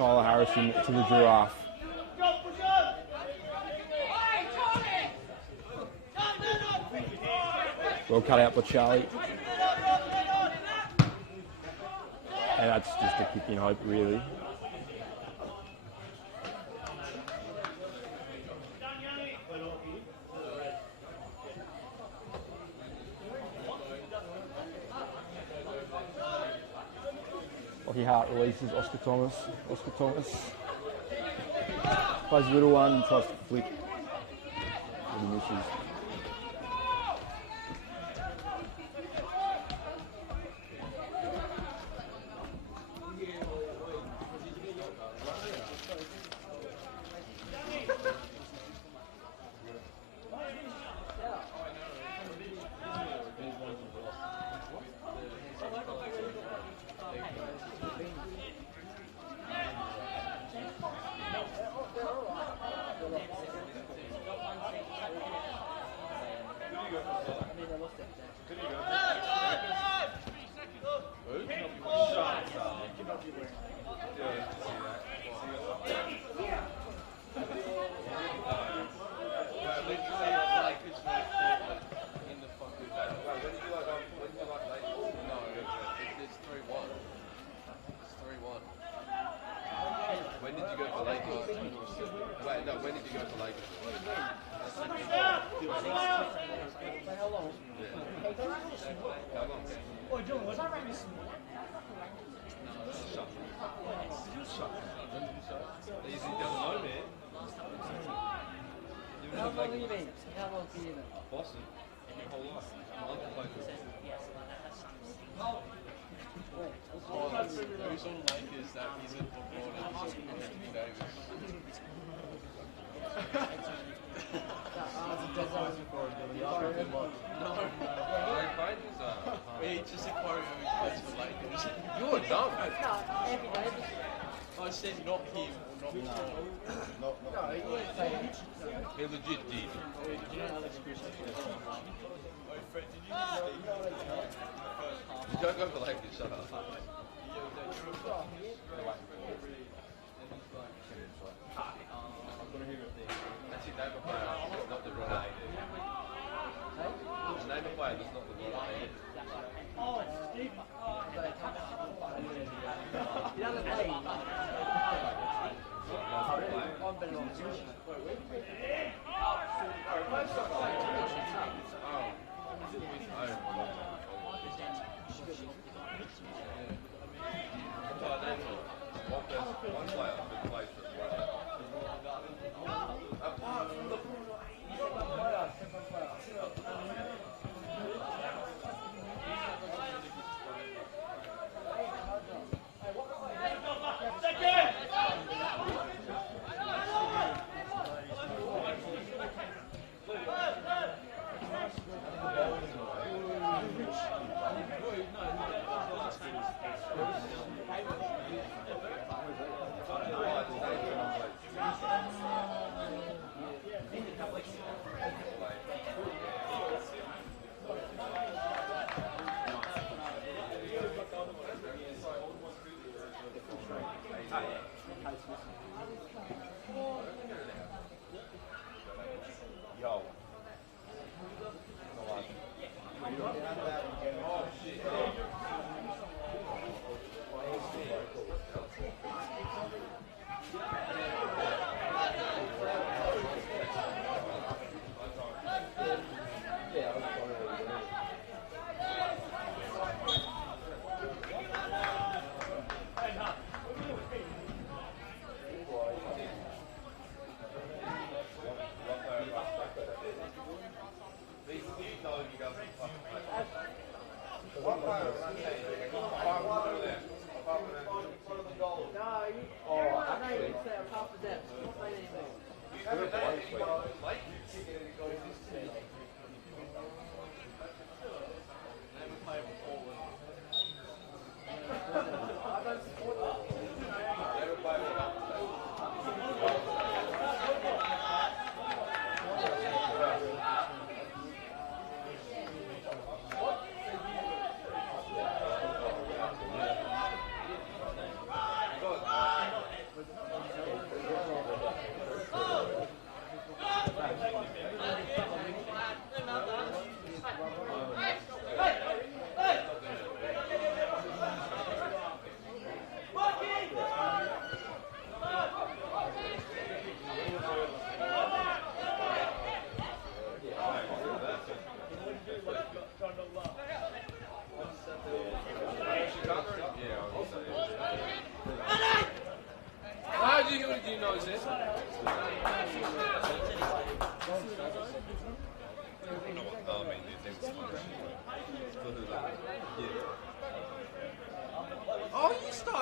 Tyler Harrison to the Giraffe. Well cut out by Charlie. And that's just a kick in hope, really. Lockie Hart releases Oscar Thomas. Oscar Thomas plays a little one and tries to flick. But he misses. Boston? Your whole life? Who's on Lakers that isn't LeBron and Anthony Davis? No. He just inquired who plays for Lakers. You're dumb. I said not him or not He legit did. You don't go for Lakers, shut up. Actually, name a player, not the wrong name. Name a player that's not the wrong name.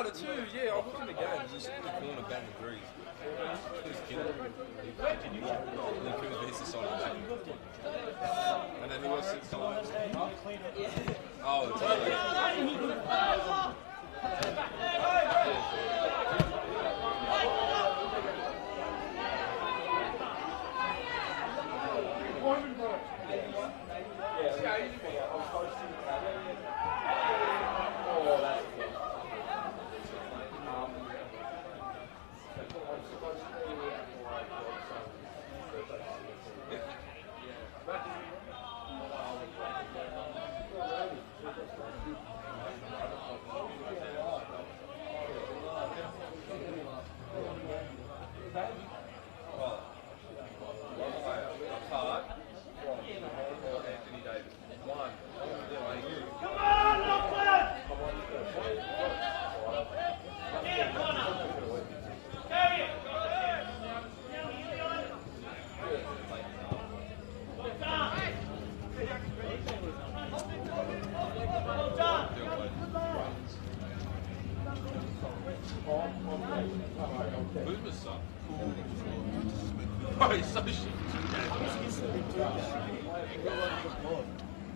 the two, yeah, I was watching the game. Just in the corner banging threes. He was killing it. And then Coombs hits the side of the back. And then who else sits on it? Oh, it's Oh, he's so shit.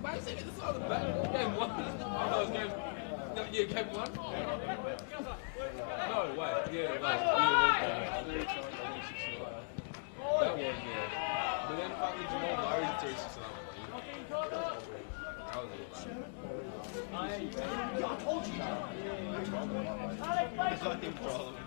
Why is he at the side of the back? Game one? Oh, no, it's game... No, yeah, game one? No, wait. Yeah, wait. That one, yeah. But then fucking Jamal Murray 3-6 that was it. I told you. It's like him trolling.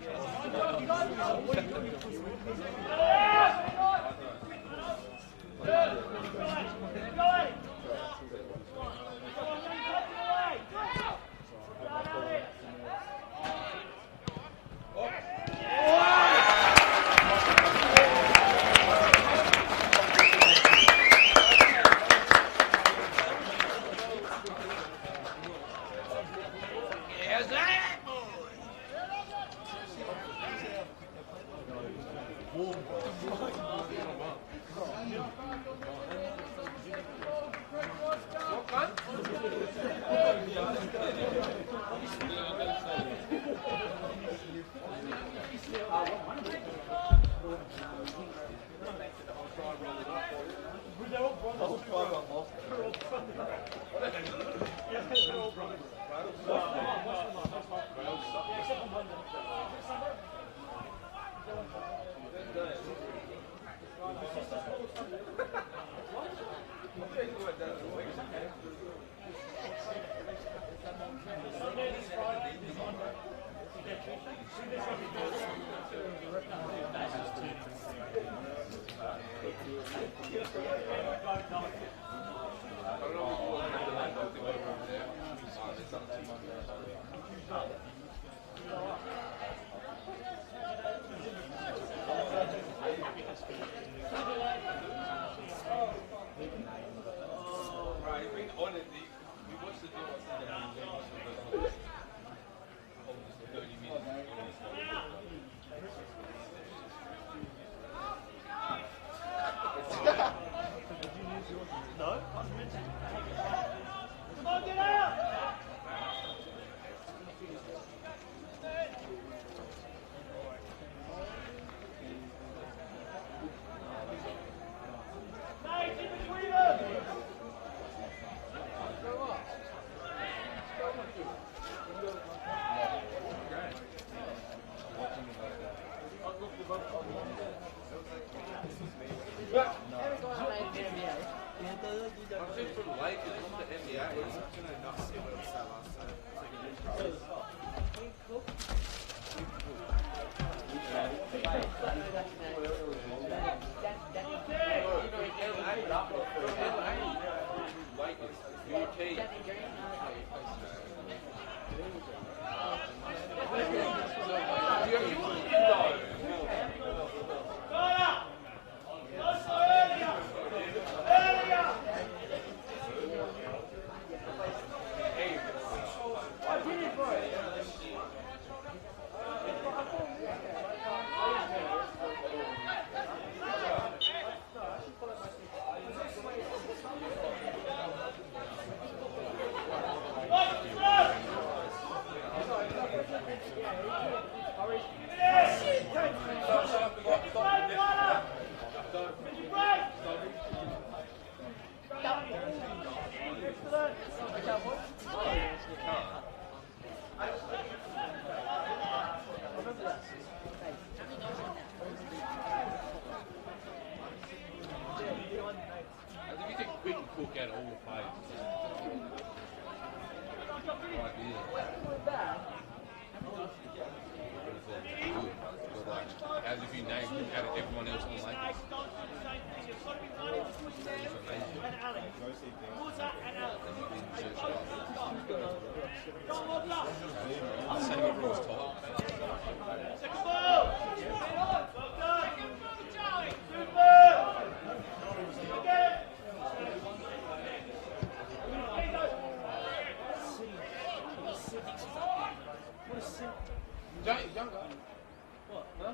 Warm. cook out all the plays. Right here. But like, as if you named him out of everyone else on Lakers. Same everyone's top. Young guy. What? Huh?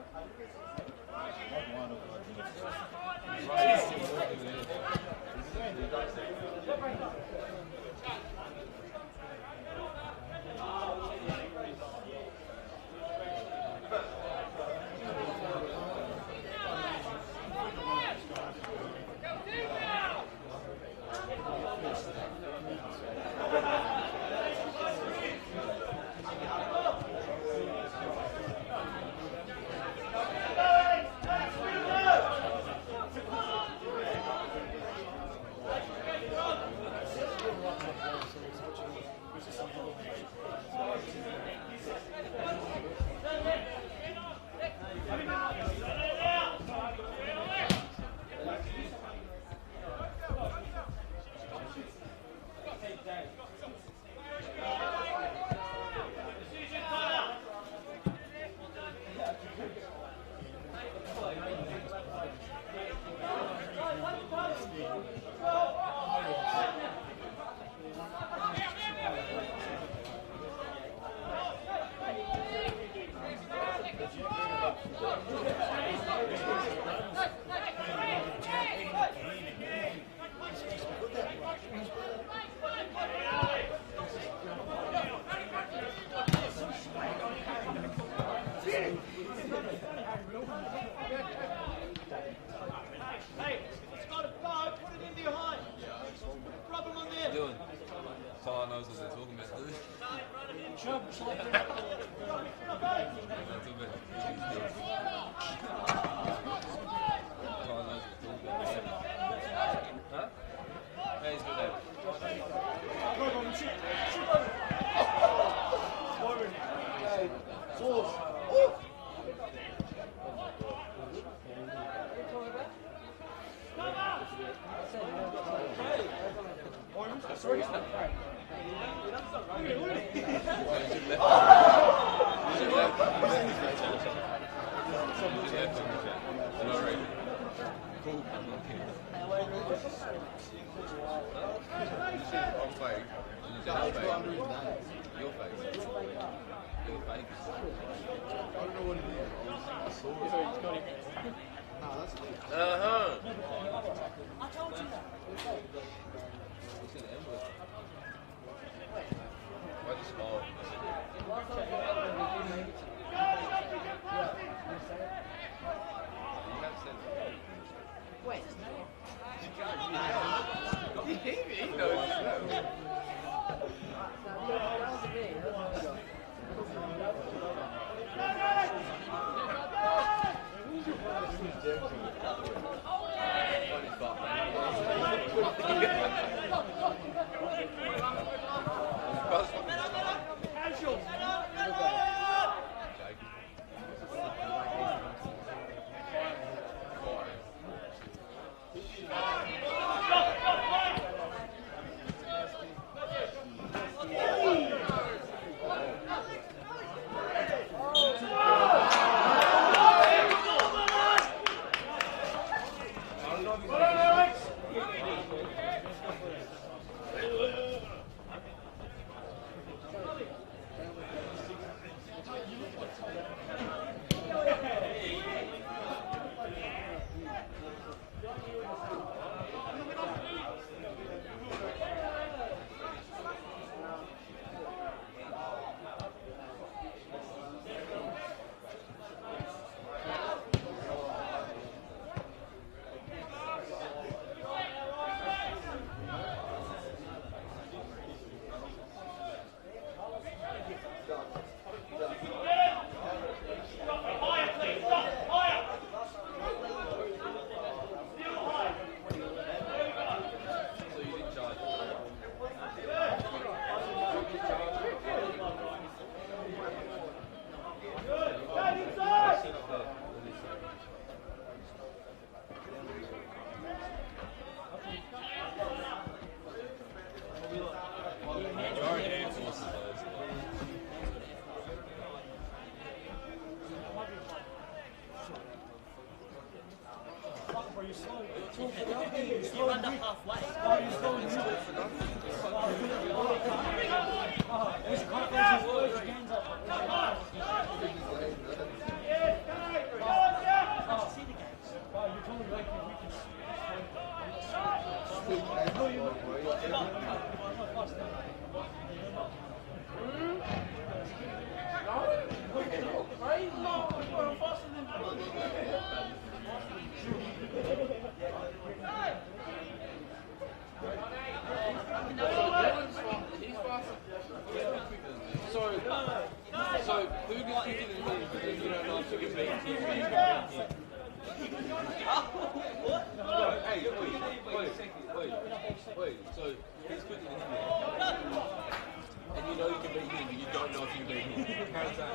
So who gets quicker than me because you don't know if you can beat him? Hey, wait. So he's quicker than him, and you know you can beat him, but you don't know if you can beat him. How's that?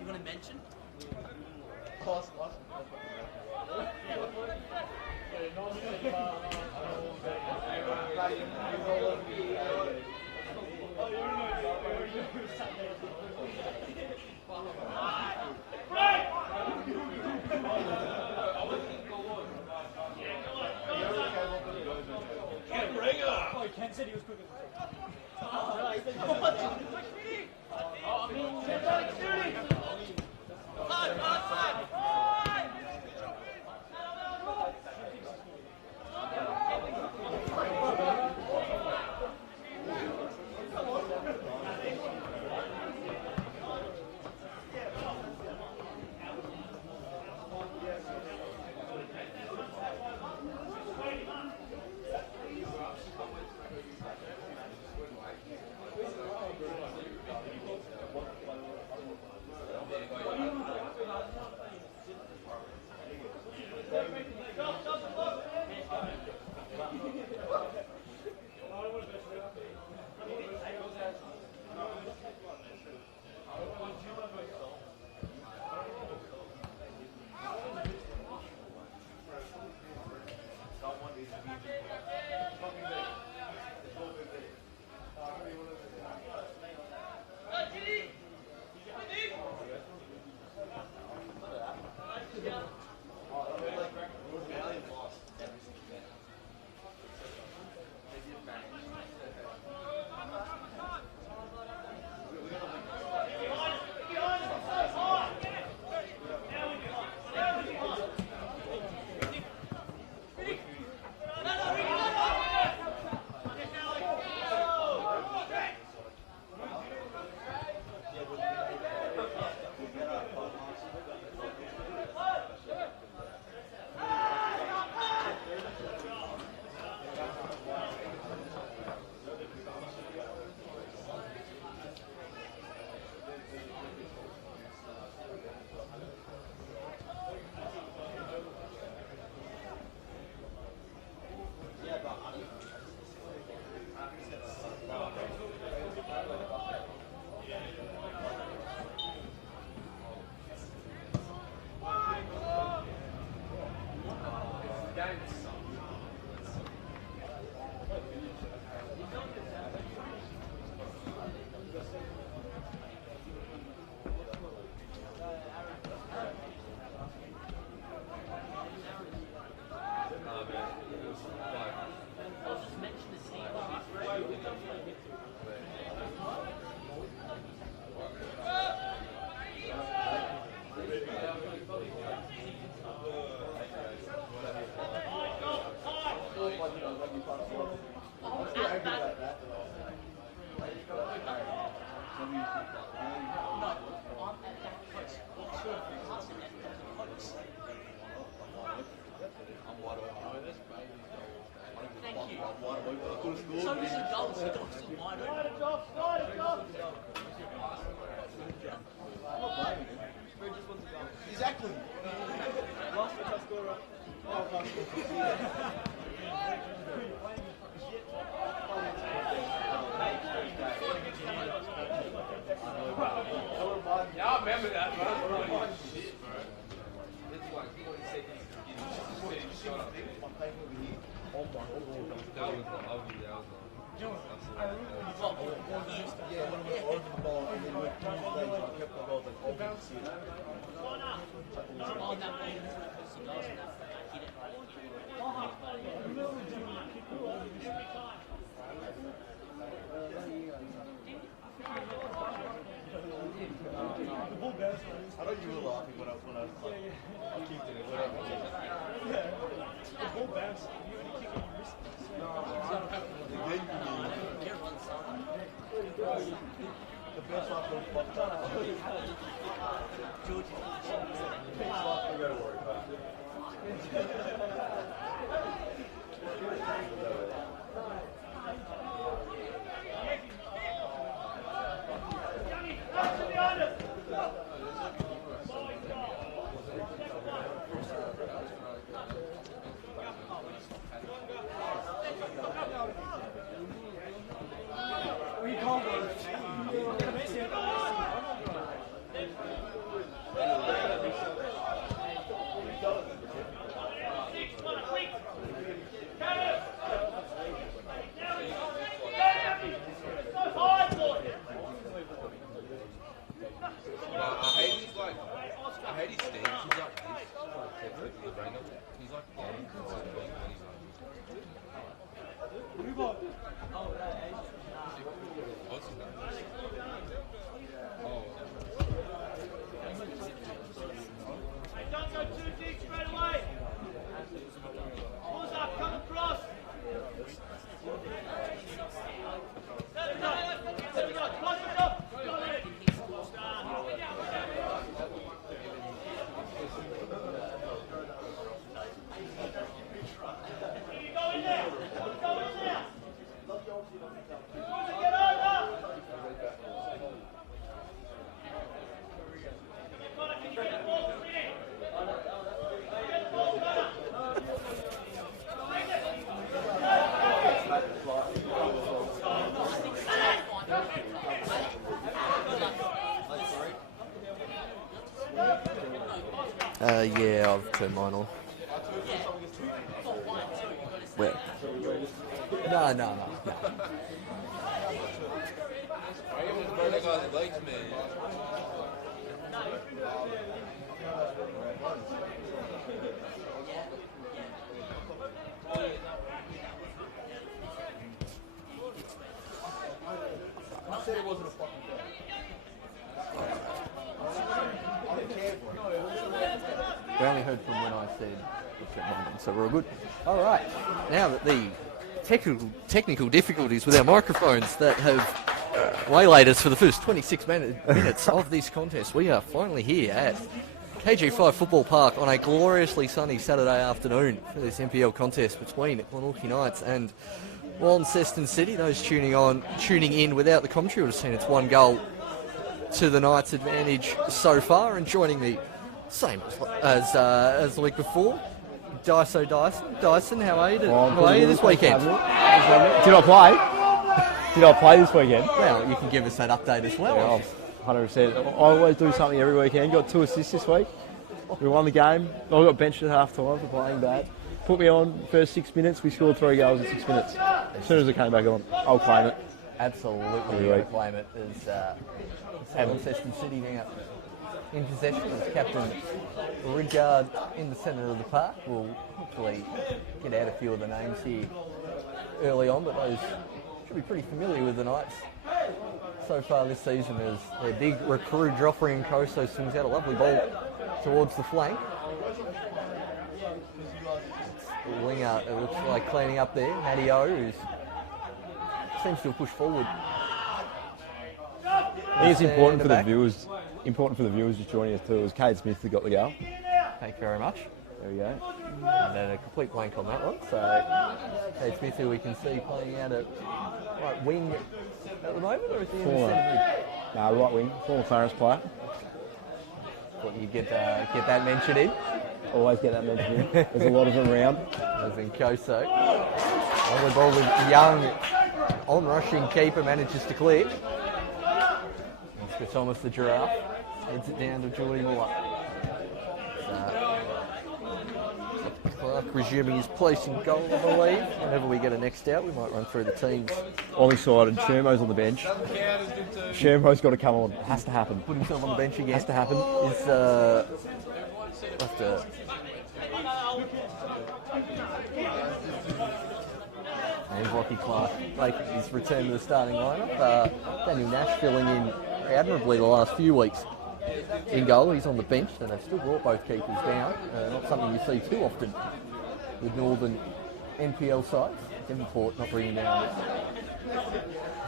You want to mention? Ken said he was quicker. Exactly. Yeah, I remember that, bro. Shit, bro. It's like, what he said, he's shot up. That was the ugly, that was the... Yeah, when we were the ball, and then we kept the ball, like, all down. I know you were laughing when I was like, I kicked it, whatever. Yeah. The ball bounced. You only kick it, you missed it. The best off was fucked up. Best off, we gotta worry about it. Yeah, I've turned mine on. Where? No. That guy's legs, man. I said it wasn't a fucking thing. I didn't care for it. We only heard from when I said it's at mine on, so we're all good. All right. Now that the technical difficulties with our microphones that have waylaid us for the first 26 minutes of this contest, we are finally here at KG5 Football Park on a gloriously sunny Saturday afternoon for this NPL contest between Glenorchy Knights and Launceston City. Those tuning in without the commentary would have seen it's 1 goal to the Knights' advantage so far. And joining me, same as the week before, Dyson. Dyson, how are you? How are you this weekend? Did I play? Did I play this weekend? Well, you can give us that update as well. Yeah, 100%. I always do something every weekend. Got 2 assists this week. We won the game. I got benched at half time for playing bad. Put me on first 6 minutes. We scored 3 goals in 6 minutes. As soon as I came back on, I'll claim it. Absolutely, Every going week. to claim it as Launceston City now in possession as Captain Ridgard in the centre of the park. We'll hopefully get out a few of the names here early on, but those should be pretty familiar with the Knights so far this season as their big recruit Joffrey and Koso swings out a lovely ball towards the flank. It's the winger, it looks like cleaning up there, Matty O, who seems to have pushed forward. I think it's important for the viewers. Important for the viewers just joining us too. It was Cade Smith that got the goal. Thank you very much. There we go. And then a complete blank on that one. So, Cade Smith, who we can see playing out at right wing at the moment, or is he in the centre mid? No, right wing. Former Clarence player. Thought you'd get that mentioned in. Always get that mentioned in. There's a lot of them around. As in Koso. Lovely ball with young on-rushing keeper manages to clear. Oscar Thomas, the giraffe, heads it down to Geordie Muller. Clark resuming his place in goal, I believe. Whenever we get a next out, we might run through the teams. All excited. Shermo's on the bench. Shermo's got to come on. It has to happen. Put himself on the bench again. Has to happen. Is have to. And Rocky Clark making his return to the starting lineup. Daniel Nash filling in admirably the last few weeks in goal. He's on the bench and they've still brought both keepers down. Not something you see too often with Northern NPL sides. Devonport not bringing down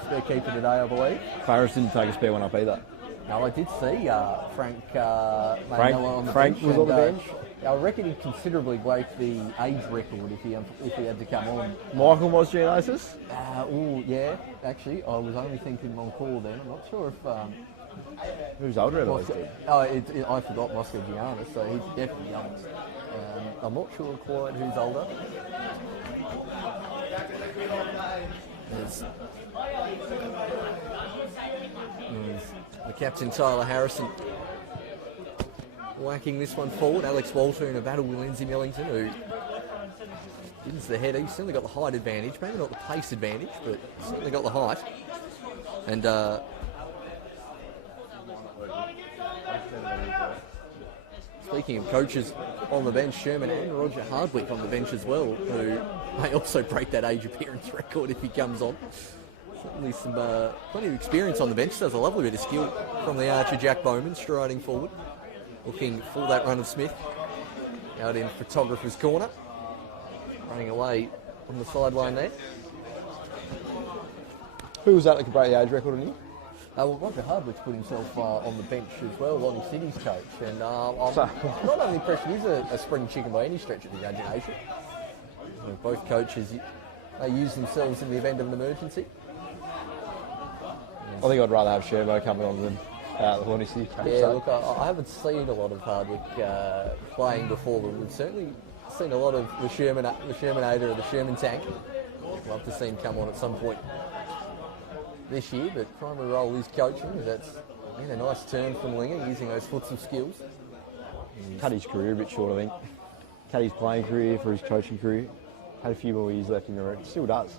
spare keeper today, I believe. Clarence didn't take a spare one up either. No, I did see Frank Manella on the Frank bench. was on the bench. I reckon he'd considerably break the age record if he had to come on. Michael was Geonosis? Oh, yeah, actually, I was only thinking Moncor then. I'm not sure if... Who's older than those two? I forgot Moscow Giannis, so he's definitely young. I'm not sure quite who's older. There's the captain, Tyler Harrison, whacking this one forward. Alex Walter in a battle with Lindsay Millington, who wins the header. He's certainly got the height advantage, maybe not the pace advantage, but certainly got the height. And speaking of coaches on the bench, Sherman and Roger Hardwick on the bench as well, who may also break that age appearance record if he comes on. Certainly some plenty of experience on the bench. Does a lovely bit of skill from the archer Jack Bowman, striding forward, looking for that run of Smith. Out in photographer's corner, running away on the sideline there. Who was that could break the age record on you? Well, Roger Hardwick's put himself on the bench as well, Lonnie City's coach. And I'm not under the impression he's a spring chicken by any stretch of the imagination. Both coaches, they use themselves in the event of an emergency. I think I'd rather have Shermo coming on than the Lonnie City coach. Yeah, look, I haven't seen a lot of Hardwick playing before, but we've certainly seen a lot of the Shermanator or the Sherman tank. Love to see him come on at some point this year, but primary role is coaching. That's a nice turn from Linger, using those futsal skills. Cut his career a bit short, I think. Cut his playing career for his coaching career. Had a few more years left in the road. Still does.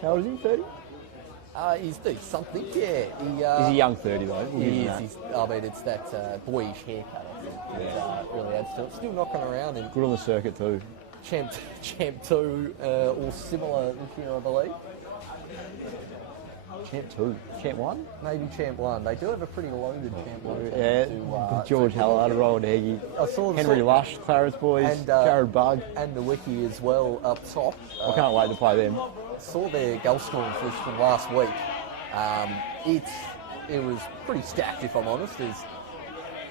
How old is he? 30? He's doing something, yeah. He's a young 30 though. He is. It's that boyish haircut, I think, that really adds to it. Still knocking around in Good on the circuit too. Champ 2 or similar this year, I believe. Champ 2? Champ 1? Maybe Champ 1. They do have a pretty loaded Champ 1. Yeah, George Hallard, Rowan Eggy, Henry Lush, Clarence Boys, and, Jared Bug. And the Wiki as well up top. I can't wait to play them. Saw their goal scoring list from last week. It was pretty stacked, if I'm honest.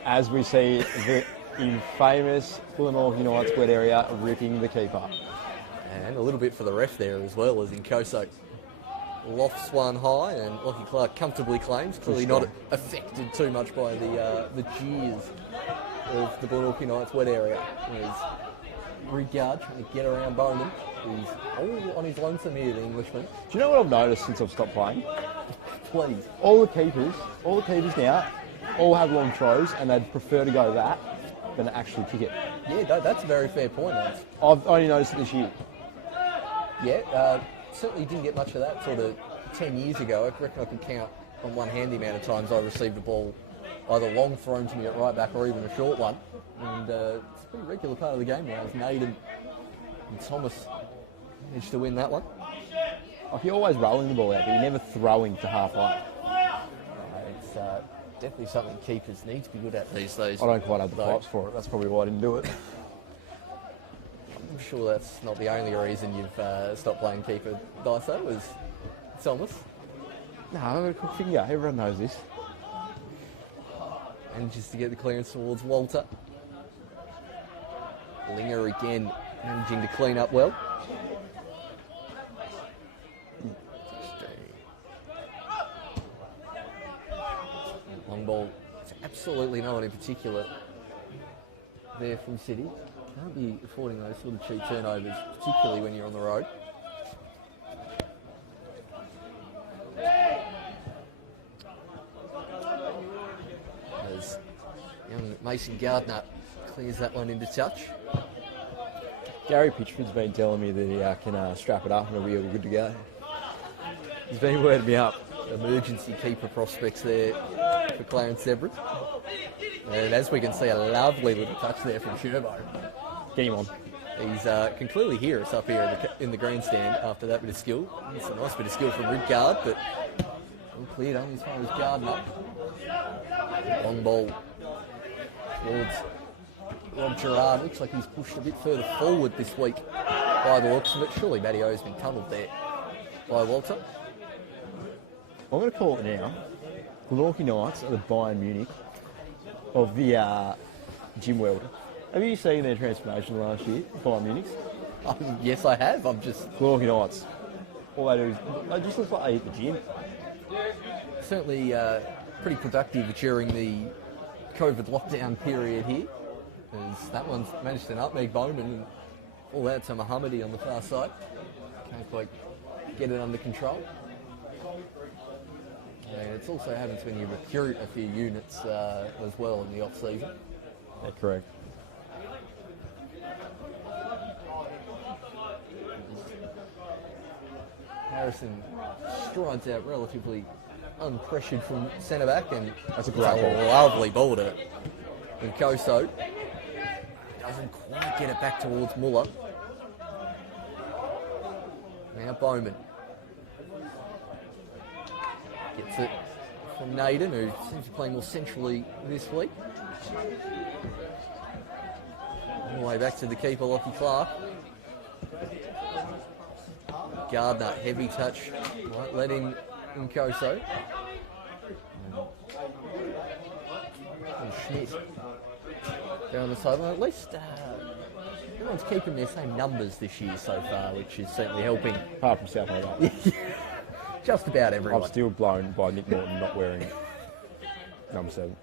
As we see the infamous Glenorchy Knights wet area ripping the keeper. And a little bit for the ref there as well, as in Koso lofts one high, and Lockie Clark comfortably claims, clearly not affected too much by the jeers of the Glenorchy Knights wet area. There's Ridgard trying to get around Bowman. He's all on his lonesome here, the Englishman. Do you know what I've noticed since I've stopped playing? Please. All the keepers now all have long throws, and they'd prefer to go that than actually kick it. Yeah, that's a very fair point. I've only noticed it this year. Yeah, certainly didn't get much of that sort of 10 years ago. I reckon I could count on one hand the amount of times I received the ball either long thrown to me at right back or even a short one. And it's a pretty regular part of the game now. As Naden and Thomas managed to win that one. Like, you're always rolling the ball out, but you're never throwing to halfway. It's definitely something keepers need to be good at these days. I don't quite have the Though, pipes for it. That's probably why I didn't do it. I'm sure that's not the only reason you've stopped playing keeper. Dyso was Thomas. No, I've got a quick finger. Everyone knows this. Manages to get the clearance towards Walter. Linger again, managing to clean up well. Long ball to absolutely no one in particular there from City. Can't be affording those sort of cheap turnovers, particularly when you're on the road. As young Mason Gardner clears that one into touch. Gary Pitchford's been telling me that he can strap it up and he'll be good to go. He's been wording me up. Emergency keeper prospects there for Clarence Zebra. And as we can see, a lovely little touch there from Sherbo. Get him on. He's can clearly hear us up here in the grandstand after that bit of skill. It's a nice bit of skill from Ridgard, but all cleared only as far as Gardner. Long ball towards Rob Gerard. Looks like he's pushed a bit further forward this week by the looks of it. Surely Matty O's been tunnelled there by Walter. I'm going to call it now. Glenorchy Knights are the Bayern Munich of the Jim Welder. Have you seen their transformation last year, Bayern Munich? Yes, I have. I'm just Glenorchy Knights. All they do is they just look like they hit the gym. certainly pretty productive during the COVID lockdown period here. As that one's managed to nutmeg Bowman and all out to Mohammadi on the far side. Can't quite get it under control. And it's also happens when you recruit a few units as well in the off-season. Yeah, correct. Harrison strides out relatively unpressured from centre-back, and That's a great ball. Lovely ball to Nkoso. Doesn't quite get it back towards Muller. Now Bowman. Gets it from Naden, who seems to be playing more centrally this week. All the way back to the keeper, Lockie Clark. Gardner, heavy touch. Won't let in Nkoso. And Schmidt down the sideline. At least everyone's keeping their same numbers this year so far, which is certainly helping. Apart from South Africa. Just about everyone. I'm still blown by Nick Morton not wearing number 7.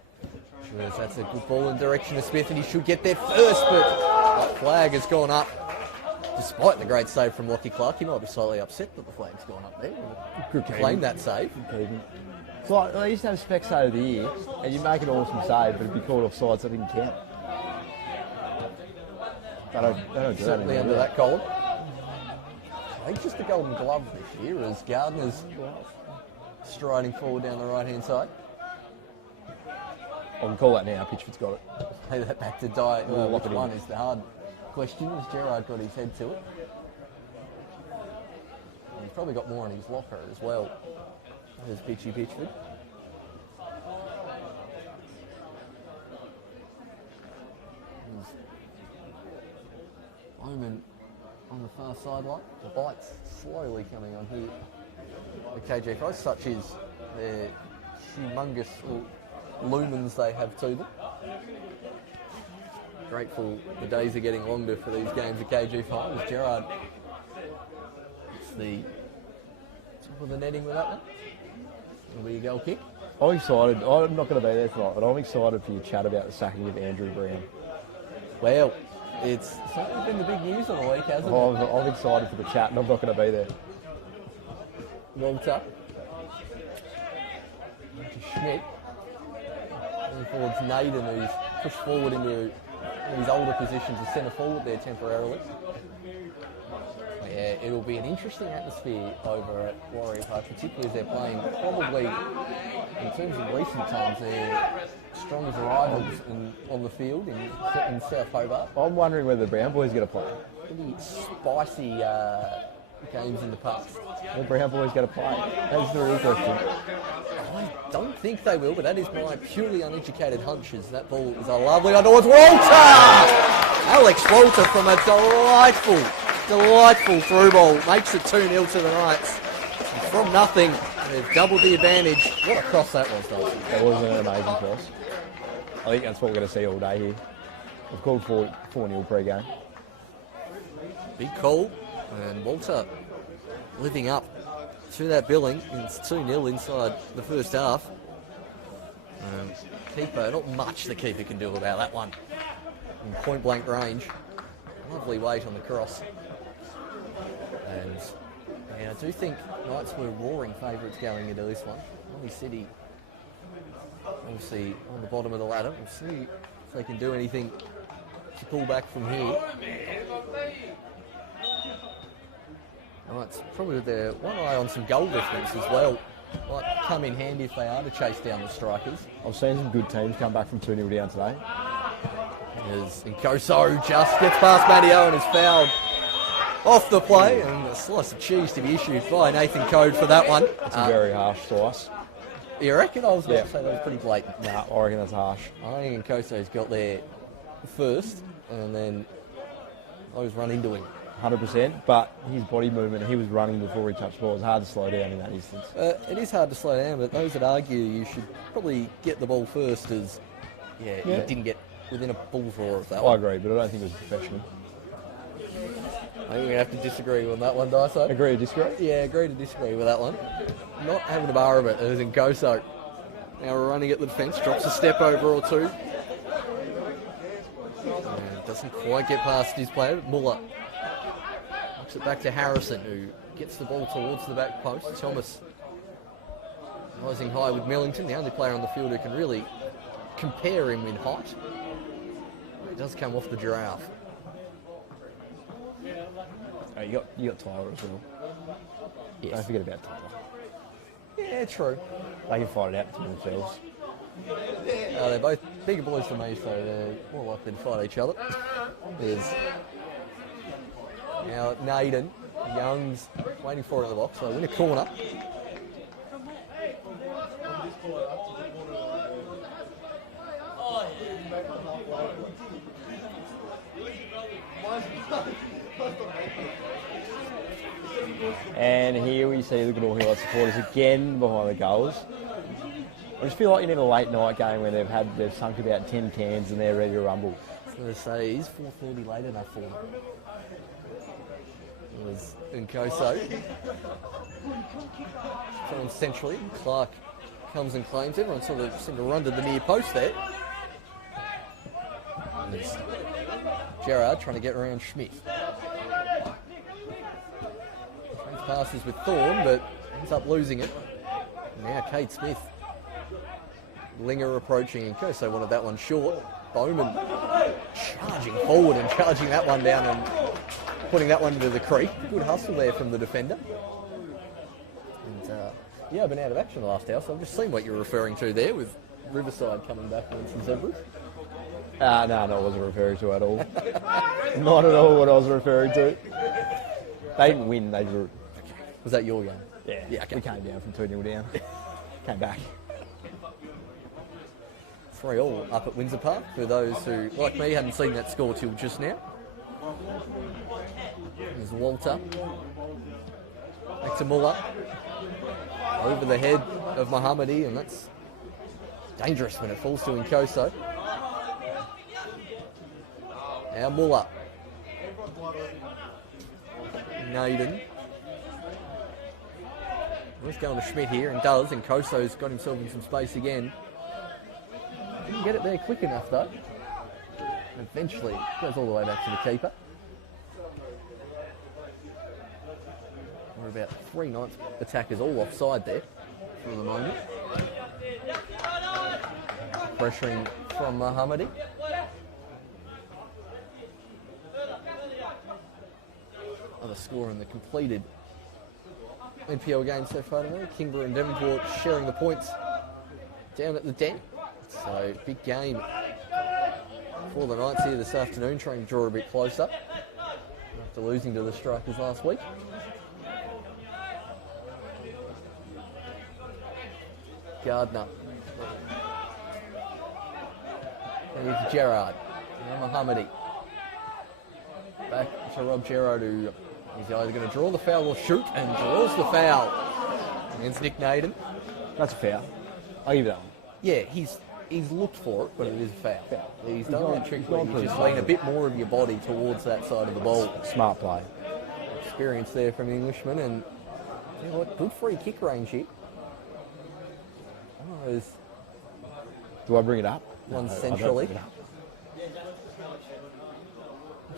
Yes, that's a good ball in the direction of Smith, and he should get there first, but that flag has gone up. Despite the great save from Lockie Clark, he might be slightly upset that the flag's gone up there. Good Claim that save. It's like they used to have specs over the year, and you make an awesome save, but it'd be called offside, so it didn't count. They don't do that Certainly anymore, under do that cold. I think just the Golden Glove this year as Gardner's striding forward down the right-hand side. I can call that now. Pitchford's got it. Play that back to Dye. Oh, Which lock it one in. is the hard question? Has Gerard got his head to it? And he's probably got more in his locker as well. There's Pitchy Pitchford. Bowman on the far sideline. The bite's slowly coming on here. The KG5, such as their humongous lumens they have to them. Grateful the days are getting longer for these games of KG5 as Gerard hits the top of the netting with that one. It'll be a goal kick. I'm excited. I'm not going to be there tonight, but I'm excited for your chat about the sacking of Andrew Brown. Well, it's certainly been the big news of the week, hasn't it? I'm excited for the chat, and I'm not going to be there. Walter. To Schmidt. And towards Naden, who's pushed forward into in his older positions as centre forward there temporarily. Yeah, it'll be an interesting atmosphere over at Warrior Park, particularly as they're playing probably, in terms of recent times, their strongest rivals on the field in South Hobart. I'm wondering whether the Brown boys are going to play. Pretty spicy games in the past. The Brown boys going to play? That's the real question. I don't think they will, but that is my purely uneducated hunches. That ball is a lovely one towards Walter! Alex Walter from a delightful through ball. Makes it 2-0 to the Knights. And from nothing, they've doubled the advantage. What a cross that was, though. That was an amazing cross. I think that's what we're going to see all day here. We've called 4-0 pre-game. Big call. And Walter living up to that billing. It's 2-0 inside the first half. Keeper, not much the keeper can do about that one. In point blank range. Lovely weight on the cross. And yeah, I do think Knights were roaring favourites going into this one. Only City, obviously, on the bottom of the ladder. We'll see if they can do anything to pull back from here. Knights probably with their one eye on some goal difference as well. Might come in handy if they are to chase down the strikers. I've seen some good teams come back from 2-0 down today. As Nkoso just gets past Matteo and is fouled off the play, and a slice of cheese to be issued by Nathan Code for that one. It's a very harsh slice. You reckon? I was about to say that was pretty blatant. Nah, I reckon that's harsh. I think Nkoso's got there first, and then I was run into him. 100%, but his body movement, he was running before he touched the ball. It's hard to slow down in that instance. It is hard to slow down, but those that argue you should probably get the ball first, as you didn't get within a bull's roar of that I one. agree, but I don't think it was professional. I think we have to disagree on that one, Daiso. Agree or disagree? Yeah, agree to disagree with that one. Not having a bar of it, as Nkoso. Now we're running at the defence, drops a step over or two. And doesn't quite get past his player. Muller knocks it back to Harrison, who gets the ball towards the back post. Thomas rising high with Millington, the only player on the field who can really compare him in height. It does come off the giraffe. Oh, you got Tyler as well. Yes. Don't forget about Tyler. Yeah, true. They can fight it out between themselves. They're both bigger boys than me, so they're more likely to fight each other. There's now Naden. Young's waiting for it in the box, so they win a corner. And here we see the Glenorchy supporters again behind the goals. I just feel like you need a late night game where they've sunk about 10 cans and they're ready to rumble. I was going to say, is 4:30 late enough for them? It was Nkoso. From centrally, Clark comes and claims. Everyone sort of seemed to run to the near post there. And it's Gerard trying to get around Schmidt. Passes with Thorne, but ends up losing it. And now Kate Smith. Linger approaching, Nkoso wanted that one short. Bowman charging forward and charging that one down and putting that one into the creek. Good hustle there from the defender. And I've been out of action the last hour, so I've just seen what you're referring to there with Riverside coming back against the Zebras. No, I wasn't referring to at all. Not at all what I was referring to. They didn't win, they drew. Was that your game? Yeah, okay. We came down from 2-0 down. Came back. 3-3 up at Windsor Park for those who, like me, hadn't seen that score till just now. There's Walter. Back to Muller. Over the head of Mohammadi, and that's dangerous when it falls to Nkoso. Now Muller. Naden. Let's go on to Schmidt here, and does, and Nkoso's got himself in some space again. Didn't get it there quick enough though. Eventually goes all the way back to the keeper. We're about 3 Knights attackers all offside there for the moment. Pressuring from Mohammadi. other score in the completed NPL game so far tonight. Kingborough and Devonport sharing the points down at the Den. So big game for the Knights here this afternoon, trying to draw a bit closer after losing to the Strikers last week. Gardner. And it's Gerard. Now Mohammadi. Back to Rob Gerard, who is either going to draw the foul or shoot, and draws the foul against Nick Naden. That's a foul. I'll give you that one. Yeah, he's looked for it, but it is a foul. He's done gone- that trick he's where gone you for just the lean a foul. bit more of your body towards that side of the ball. Smart play. Experience there from the Englishman, and you know what, good free kick range here. One of those Do I bring it up? ones No, I don't centrally. bring it up.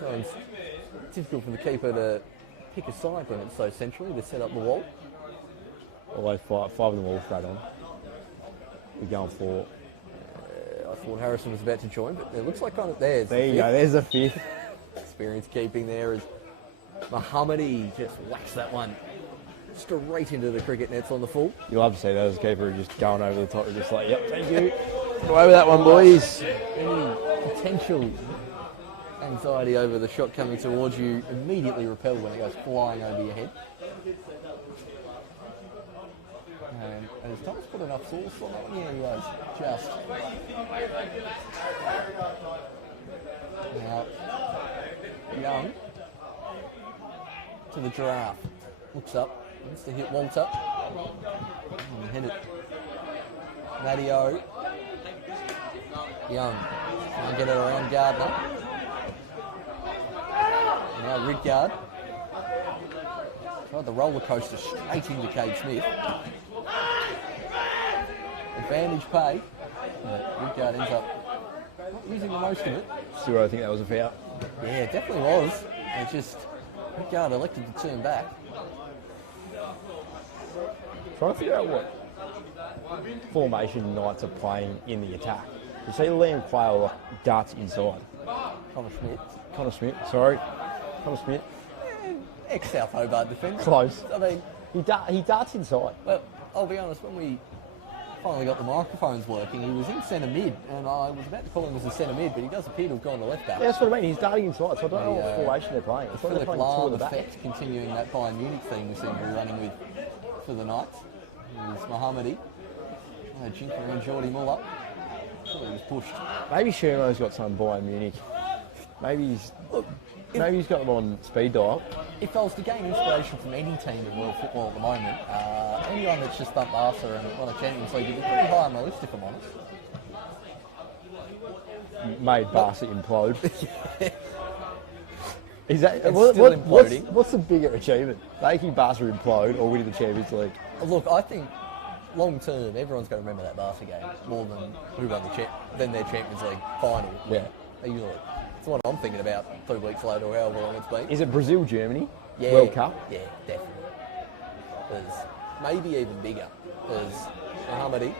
Sometimes it's difficult for the keeper to pick a side when it's so centrally to set up the wall. Always five of them all straight on. We're going for. I thought Harrison was about to join, but it looks like kind of there's There you go. There's the fifth. experience keeping there as Mohammadi just whacks that one straight into the cricket nets on the full. You love to see that as a keeper just going over the top, just like, yep, thank you. Get away with that one, boys. Any potential anxiety over the shot coming towards you immediately repelled when it goes flying over your head. And has Thomas put enough sauce on that one? Yeah, he has. Just. Now, Young to the giraffe. Looks up. Wants to hit Walter. And hit it. Matty O. Young. Can't get it around Gardner. Now Ridgard. Tried the roller coaster straight into Cade Smith. Advantage pay. But Ridgard ends up not using the most of it. Still, I think that was a foul. Yeah, it definitely was. It's just Ridgard elected to turn back. Trying to figure out what formation Knights are playing in the attack. You see Liam Quayle darts inside. Connor Schmidt. Connor Smith. Ex-South Hobart defender. Close. I mean, He darts inside. well, I'll be honest, when we finally got the microphones working, he was in centre mid, and I was about to call him as a centre mid, but he does appear to have gone to left back. Yeah, that's what I mean. He's darting inside, so I don't know what formation they're playing. It's like they're Philip playing two in Lahm the back. effect, continuing that Bayern Munich theme we seem to be running with for the Knights. There's Mohammadi. Jinker and Geordie Muller. He was pushed. Maybe Shermo's got some Bayern Munich. Maybe he's got them on speed dial. If I was to gain inspiration from any team in world football at the moment, anyone that's just thumped Barca and won a Champions League would be pretty high on my list, if I'm honest. Made Barca implode. Is that It's still imploding. what's the bigger achievement? Making Barca implode or winning the Champions League? Look, I think long term, everyone's going to remember that Barca game more than who won than their Champions League final. Yeah. Easily. That's what I'm thinking about 3 weeks later or however long it's been. Is it Brazil, Germany? Yeah, World Cup? Yeah, definitely. There's maybe even bigger. There's Mohammadi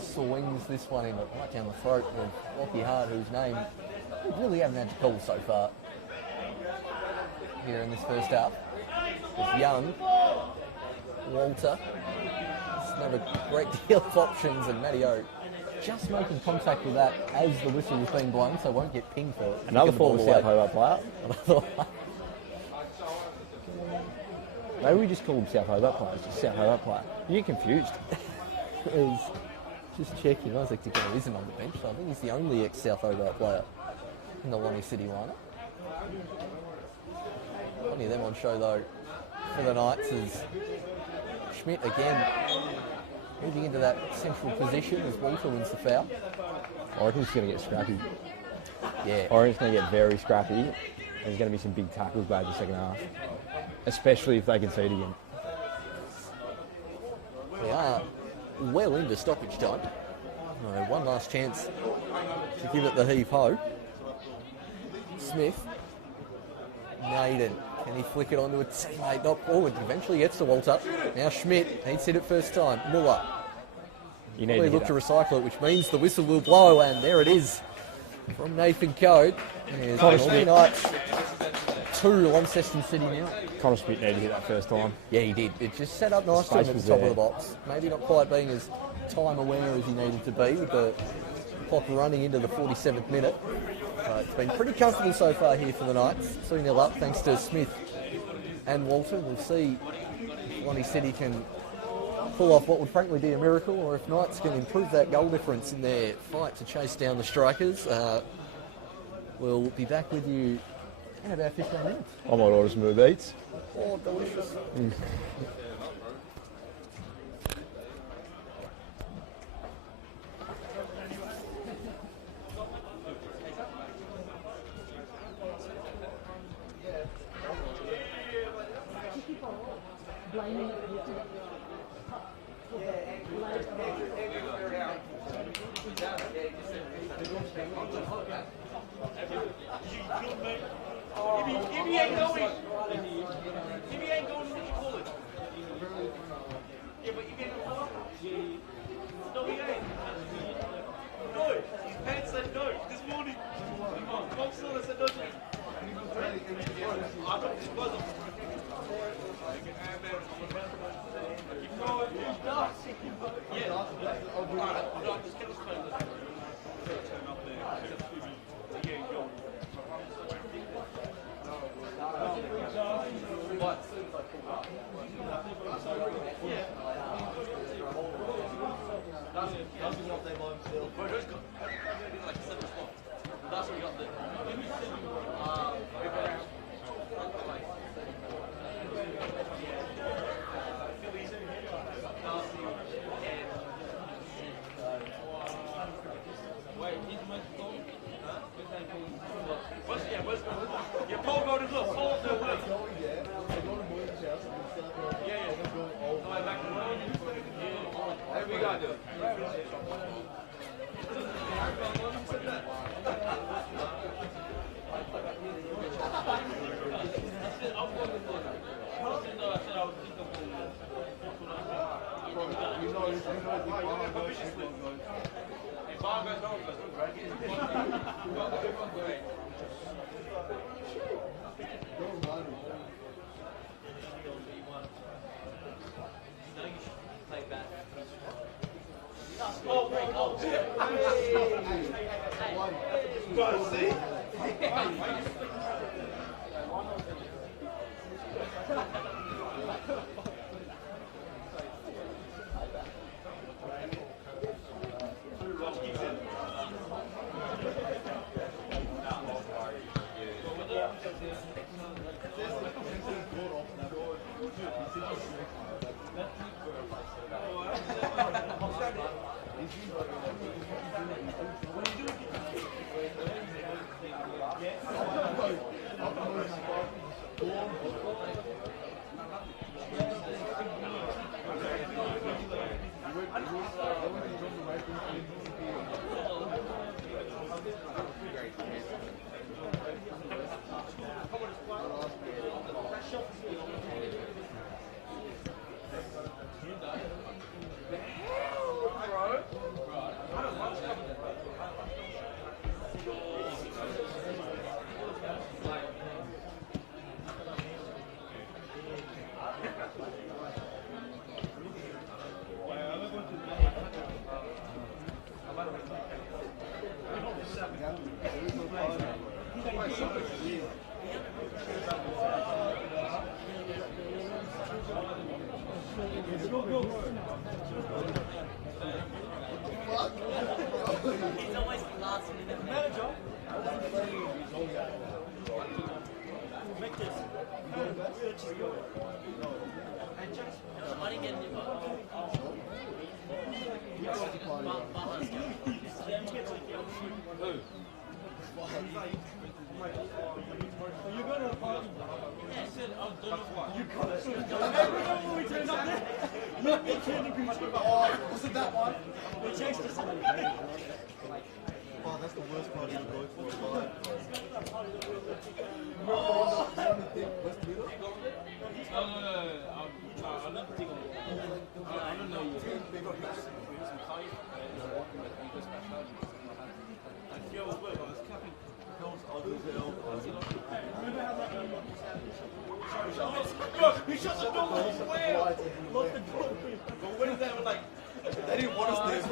swings this one in right down the throat of Lockie Hart, whose name we really haven't had to call so far here in this first half. There's Young, Walter. Doesn't have a great deal of options, and Matteo just making contact with that as the whistle was being blown, so won't get pinged for it. Another Kicking the ball former South Hobart player. Another one. Maybe we just call them South Hobart players, just South Hobart player. You get confused. Is just checking. Isaac Dicko isn't on the bench, so I think he's the only ex-South Hobart player in the Lonnie City lineup. Plenty of them on show though for the Knights as Schmidt again moving into that central position as Walter wins the foul. I reckon it's going to get scrappy. Yeah, I reckon it's going to get very scrappy. And there's going to be some big tackles made in the second half. Especially if they concede again. we are well into stoppage time. One last chance to give it the heave-ho. Smith. Naden. Can he flick it onto a teammate? Not forward. Eventually gets to Walter. Now Schmidt. He's hit it first time. Muller. You need Probably to look hit to it. recycle it, which means the whistle will blow, and there it is from Nathan Code. There's Connor Northern Smith. Knights to Launceston City now. Connor Smith needed to hit that first time. Yeah, he did. It just set up nicely Space at was the top there. of the box. Maybe not quite being as time aware as he needed to be with the clock running into the 47th minute. It's been pretty comfortable so far here for the Knights. 3-0 up thanks to Smith and Walter. We'll see if Lonnie City can pull off what would frankly be a miracle, or if Knights can improve that goal difference in their fight to chase down the strikers. We'll be back with you in about 15 minutes. I might order some Uber Eats. Oh, delicious. If he ain't going, what you call it? Yeah, but you get no, he ain't. No, his pants said no this morning. Mom said no to me. I took his buzzer. He's always the last minute. Manager. I didn't get an invite. You're going to a party. Yeah, I said I'm done with what? You can't. Remember we turned up there? Let me turn the Gucci. Oh, was it that one? We changed to something. Oh, that's the worst party to go to. I never think of it. I don't know you. Yeah, well, I was capping. shut the door everywhere. Lock the door. But when they were like, they didn't want us there.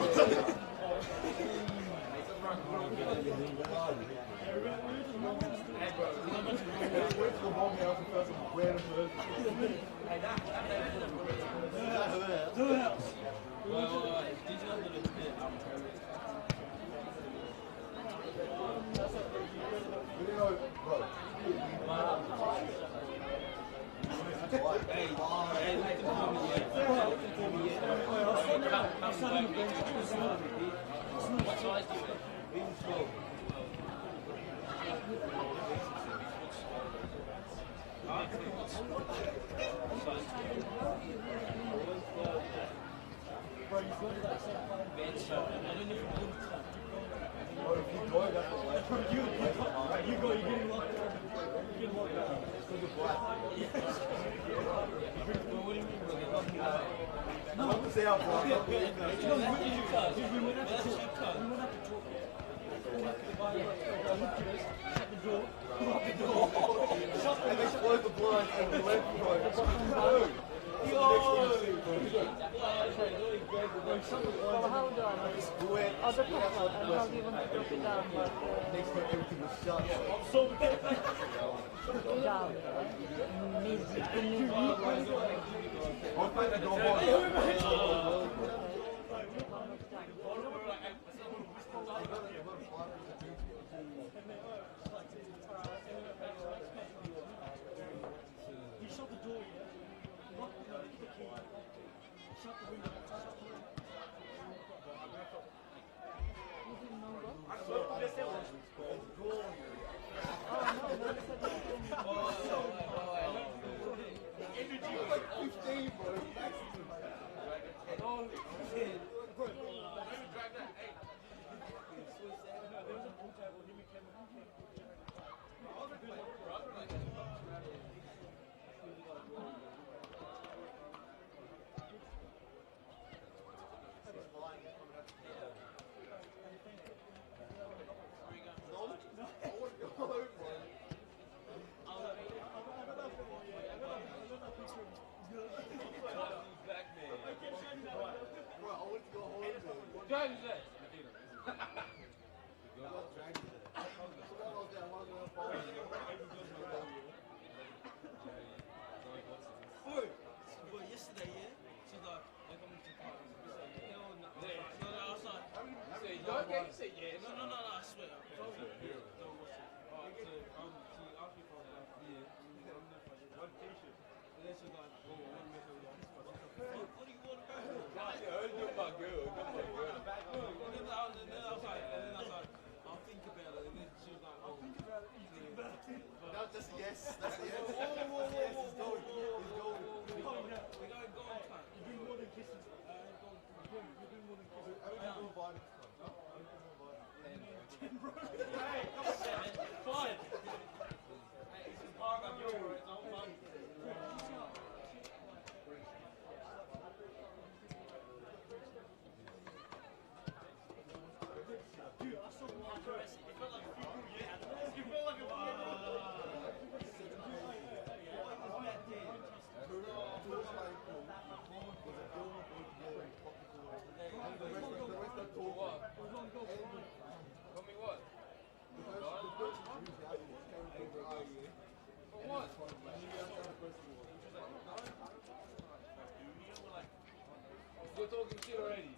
You're talking shit already.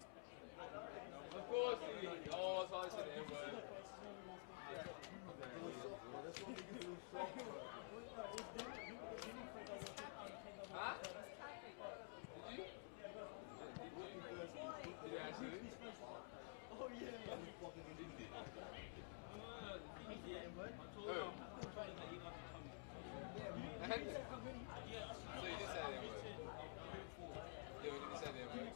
Of course you did. Oh, so I said the N-word. Huh? Did you? Did you actually? Oh, yeah. Oh. And? So you did say the N-word? Yeah, we didn't say the N-word.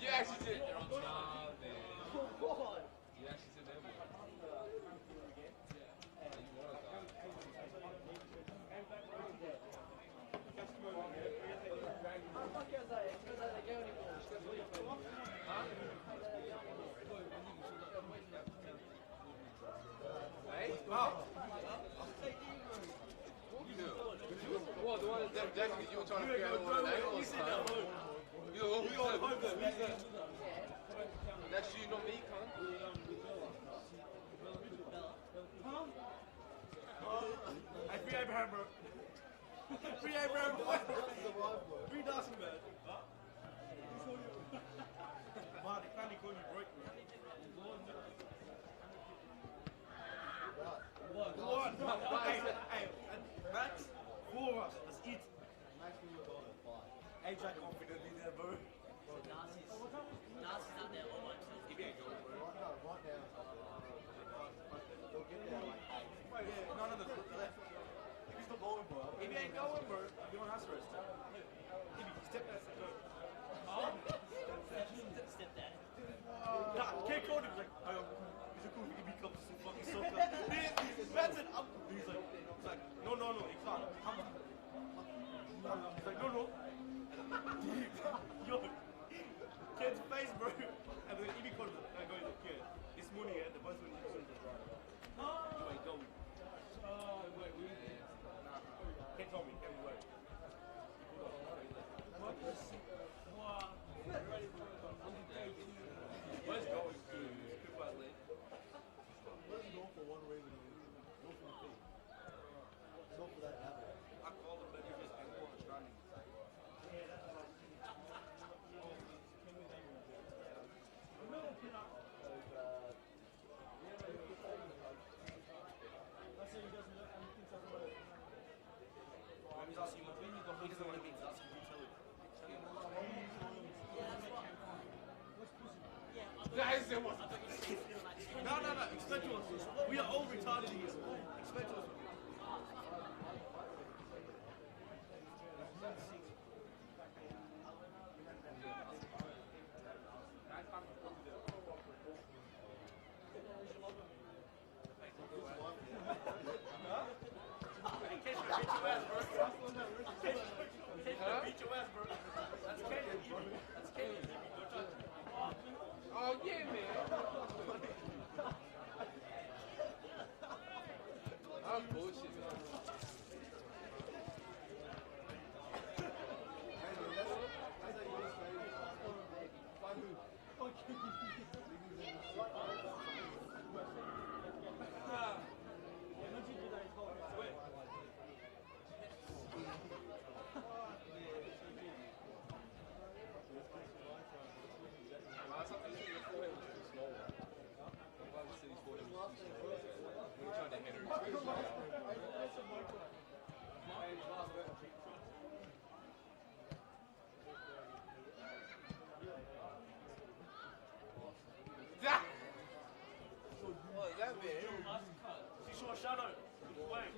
You actually did. You actually said the N-word. Abraham, bro. Free Abraham, boy. Free Dawson, man. Huh? Wow, they finally called you break, man. One. Hey, Max, 4 of us. That's it. AJ confidently there, bro. Darcy's out there all by himself. If he ain't going, bro. Yeah, none of the left. If he's not going, bro. If he ain't going, bro, you're on house arrest. If he step that, Step that. nah, can't call him. He's like, is it cool if he becomes some fucking soccer? That's it. He's like, no, he can't. He's like, no. Yo, kid's face, bro. And then if he called him, I go, yeah, this morning, the bus when he was on the drive. You ain't going. Wait, we there. Nah, can't tell me, can't be right. Where's going to Cooper's Lake? Let's go for one reason. Go for the thing. Go for that habit. I called him, but he just ankle and running. He's asking you, he doesn't want to be, he's asking you to tell him. Guys, it was. No, explain to us. We are all retarded here. Explain to us. Hey, Kesh, beat your ass, bro. Kesh, beat your ass, bro. That's Kenny. That's Kenny. Don't touch him. Oh, yeah, man. I'm bullshit, man. Oh, that man. See, short shadow. Wait.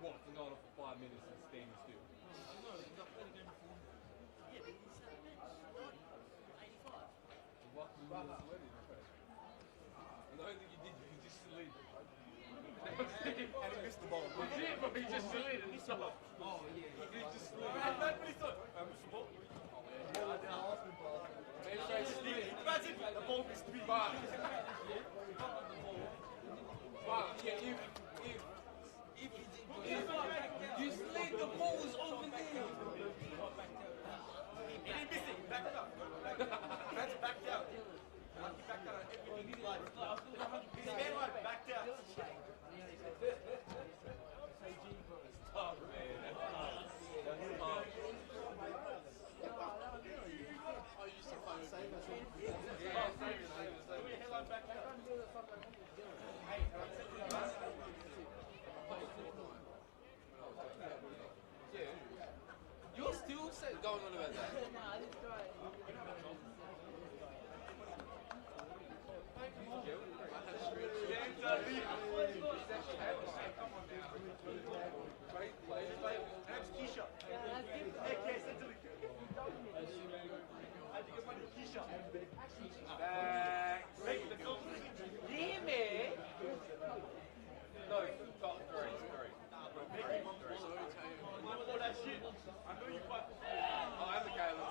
What? Been going on for 5 minutes and standing still. Yeah, but he's at the bench. 85. What? You were sweating, okay. And the only thing you did, you just slid. And he missed the ball. Legit, but he just slid and he stopped. Oh, yeah. He just slid. What is that? Support. Maybe try to slid. Imagine the ball is speed. But if you slid, the ball was over there. He didn't miss it. Back it up. That's backed out. He backed out on everything he's like. His man like backed out. Tough, man. Oh, you used to play with me. Yeah, save it. Headline back out. Yeah. You're still going on about that. Nah, I didn't try it. That's Keisha. Hey, Keisha, send to me. I think it's my Keisha. Make the goal. Yeah, man. No, top three. Make him on all that shit. I know you fight. Oh, I'm the Caleb.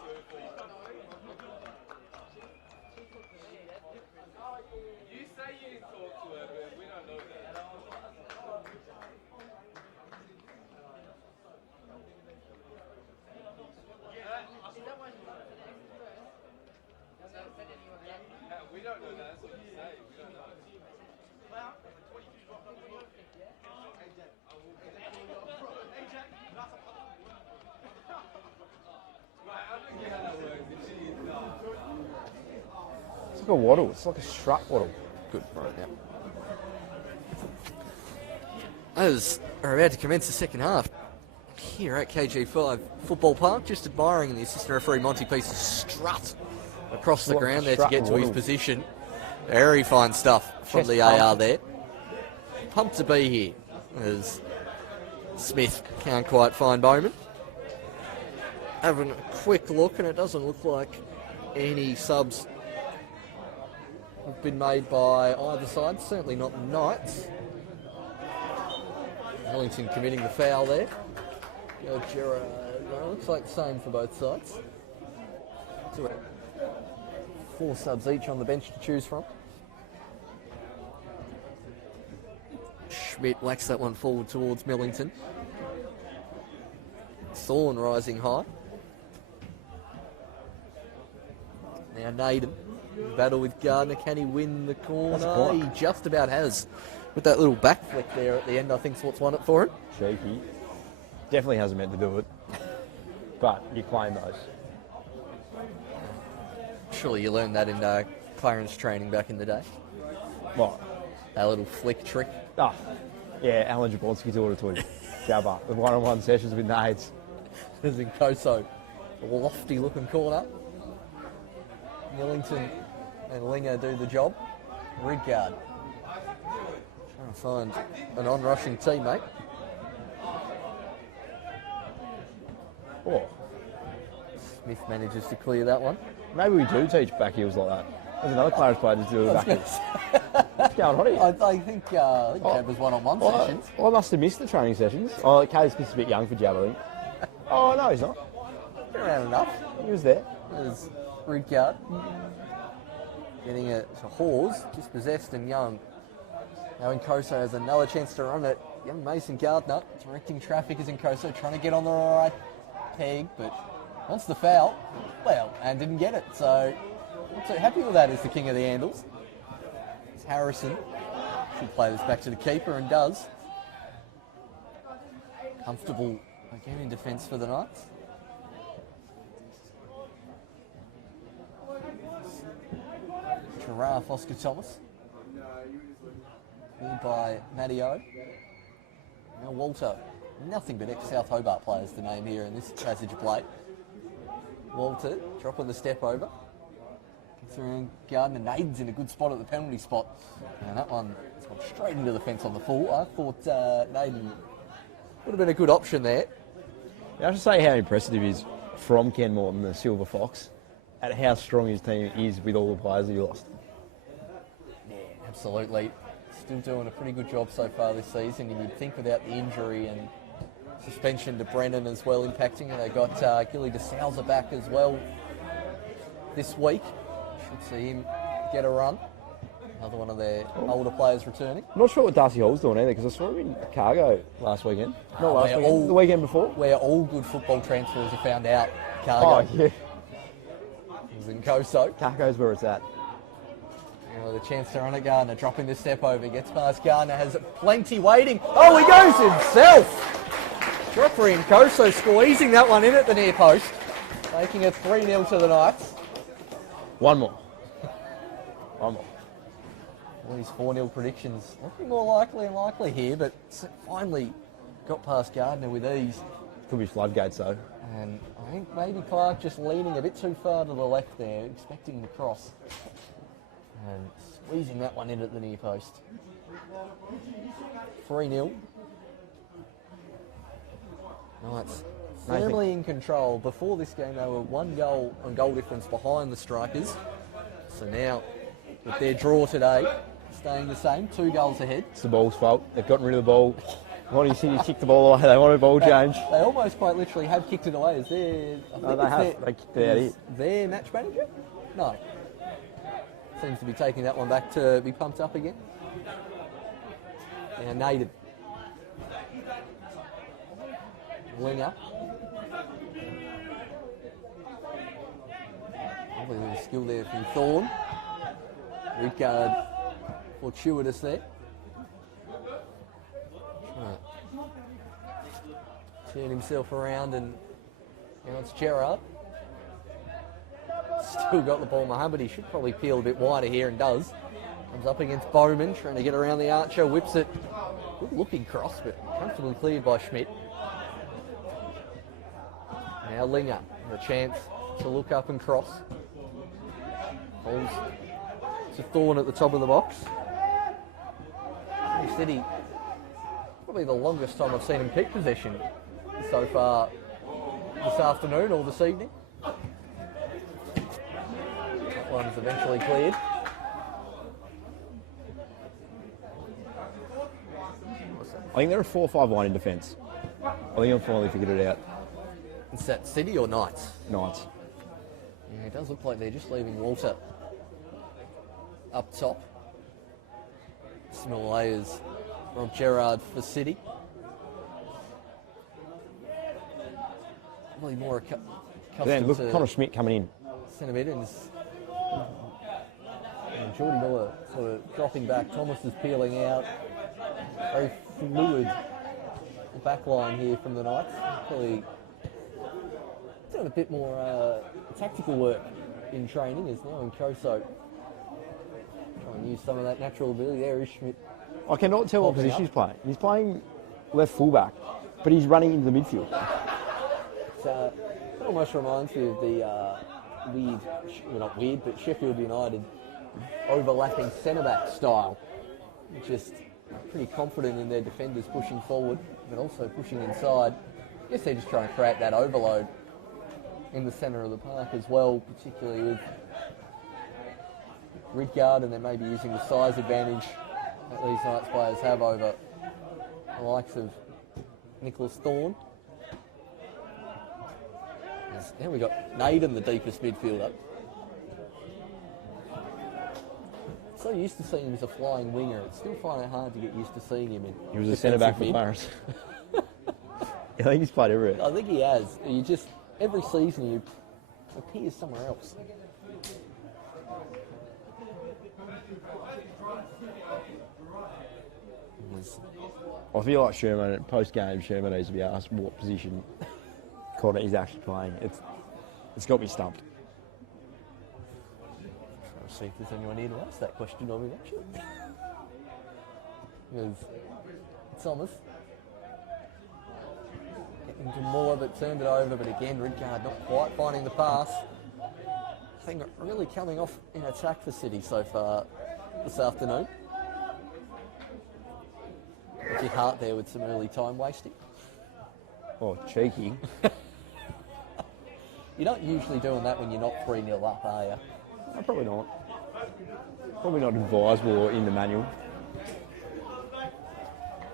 don't know that. That's what you say. We don't know. Right, I don't get how that works. If she is It's like a waddle. It's like a strut waddle. Good, right now. As we're about to commence the second half here at KG5 Football Park, just admiring the assistant referee Monty Peace's strut across the What a ground there to strut get to his waddle. position. Very fine stuff from Chest the pump. AR there. Pumped to be here as Smith can't quite find Bowman. Having a quick look, and it doesn't look like any subs have been made by either side, certainly not the Knights. Wellington committing the foul there. Looks like the same for both sides. 4 subs each on the bench to choose from. Schmidt whacks that one forward towards Millington. Thorne rising high. Now Naden. Battle with Gardner. Can he win the corner? He just about has. With that little back flick there at the end, I think's what's won it for him. Cheeky. Definitely hasn't meant to do it. But you claim those. Surely you learned that in Clarence training back in the day. What? That little flick trick. Ah, yeah, Alan Jablonski taught it to him. Jabba. With one-on-one sessions with Nades. As in Koso. A lofty looking corner. Millington and Linger do the job. Ridgard. Trying to find an on-rushing teammate. Oh, Smith manages to clear that one. maybe we do teach back heels like that. There's another Clarence player just doing back heels. What's going on here? I think Jab was one-on-one sessions. I must have missed the training sessions. Oh, Kay's just a bit young for Jab, I think. Oh, no, he's not. Been around enough. He was there. There's Ridgard getting it to Hawes, dispossessed and Young. Now Nkoso has another chance to run it. Young Mason Gardner directing traffic as Nkoso trying to get on the right peg, but wants the foul. Well, and didn't get it. So not so happy with that as the king of the handles. It's Harrison. Should play this back to the keeper and does. Comfortable again in defence for the Knights. Giraffe, Oscar Thomas. Led by Matty O. Now Walter. Nothing but ex-South Hobart players to name here in this passage of play. Walter dropping the step over. Through Gardner. Naden's in a good spot at the penalty spot. And that one has gone straight into the fence on the full. I thought Naden would have been a good option there. I have to say how impressive he is from Ken Morton, the Silver Fox, at how strong his team is with all the players that he lost. Yeah, absolutely. Still doing a pretty good job so far this season. You'd think without the injury and suspension to Brennan as well impacting, and they got Gilly de Souza back as well this week. Should see him get a run. Another one of their older players returning. I'm not sure what Darcy Hall's doing either, because I saw him in Cargo last weekend. Not last weekend, the weekend before. Where all good football transfers are found out. Cargo. Oh, yeah. It was in Koso. Cargo's where it's at. With a chance to run at Gardner, dropping the step over, gets past Gardner, has plenty waiting. Oh, he goes himself! Joffrey and Koso squeezing that one in at the near post, making it 3-0 to the Knights. One more. One more. All these 4-0 predictions looking more likely and likely here, but finally got past Gardner with ease. Could be floodgates though. And I think maybe Clark just leaning a bit too far to the left there, expecting the cross. And squeezing that one in at the near post. 3-0. Knights firmly in control. Before this game, they were 1 goal on goal difference behind the Strikers. So now, with their draw today, staying the same, 2 goals ahead. It's the ball's fault. They've gotten rid of the ball. Monty City kicked the ball away. They want a ball change. They almost quite literally have kicked it away. Is their, No, they have. They kicked it out here. Their match manager? No. Seems to be taking that one back to be pumped up again. Now Naden. Winger. Probably a little skill there from Thorne. Ricard fortuitous there. Turn himself around and now it's Gerard. Still got the ball, Mohammed. He should probably peel a bit wider here and does. Comes up against Bowman, trying to get around the archer, whips it. Good looking cross, but comfortably cleared by Schmidt. Now Linger, a chance to look up and cross. Falls to Thorne at the top of the box. He said he probably the longest time I've seen him keep possession so far this afternoon or this evening. That one's eventually cleared. I think they're a 4-5-1 in defence. I think I've finally figured it out. Is that City or Knights? Knights. Yeah, it does look like they're just leaving Walter up top. Small layers from Gerard for City. Probably more accustomed Then look, to Connor Schmidt coming in. centre mid and Jordy Miller sort of dropping back. Thomas is peeling out. Very fluid back line here from the Knights. Probably doing a bit more tactical work in training is now in Koso. Trying to use some of that natural ability. There is Schmidt. I cannot tell what Popping position up. he's playing. He's playing left fullback, but he's running into the midfield. It almost reminds me of the weird, well not weird, but Sheffield United overlapping centre-back style. Just pretty confident in their defenders pushing forward, but also pushing inside. I guess they're just trying to create that overload in the centre of the park as well, particularly with Ridgard, and then maybe using the size advantage that these Knights players have over the likes of Nicholas Thorne. Now we've got Naden, the deepest midfielder. So used to seeing him as a flying winger, it's still finding it hard to get used to seeing him in. He was a centre back for defensive Clarence. I think he's played everywhere. mid. I think he has. You just every season he appears somewhere else. I feel like Sherman, post-game, Sherman needs to be asked what position Connor is actually playing. It's got me stumped. Trying to see if there's anyone here to ask that question of him, actually. Because Thomas getting to Muller, but turned it over. But again, Ridgard not quite finding the pass. I think really coming off in attack for City so far this afternoon. A bit hard there with some early time wasting. Oh, cheeky. You're not usually doing that when you're not 3-0 up, are you? No, probably not. Probably not advisable or in the manual.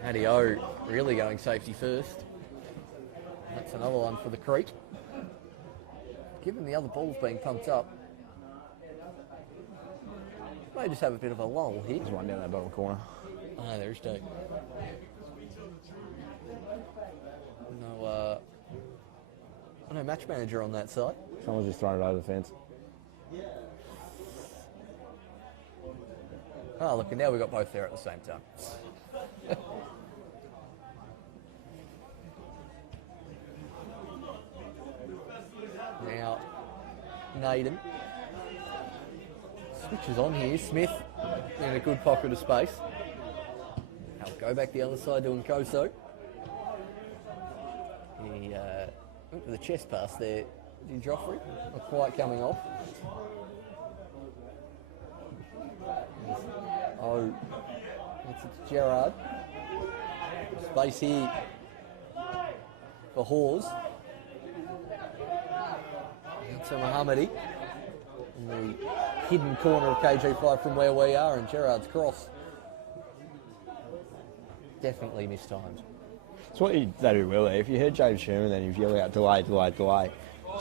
Adio really going safety first. That's another one for the Creek. Given the other ball's being pumped up, may just have a bit of a lull here. There's one down that bottom corner. Ah, there's Doug. No match manager on that side. Someone's just thrown it over the fence. Oh, look, and now we've got both there at the same time. Now, Naden switches on here. Smith in a good pocket of space. Now go back the other side to Nkoso. He went for the chest pass there. Did Joffrey? Not quite coming off. Oh, it's Gerard. Space here for Hawes. To Mohammedi in the hidden corner of KG5 from where we are, and Gerard's cross. Definitely mistimed. It's what they do well there. If you heard James Sherman, then he was yelling out delay, delay, delay.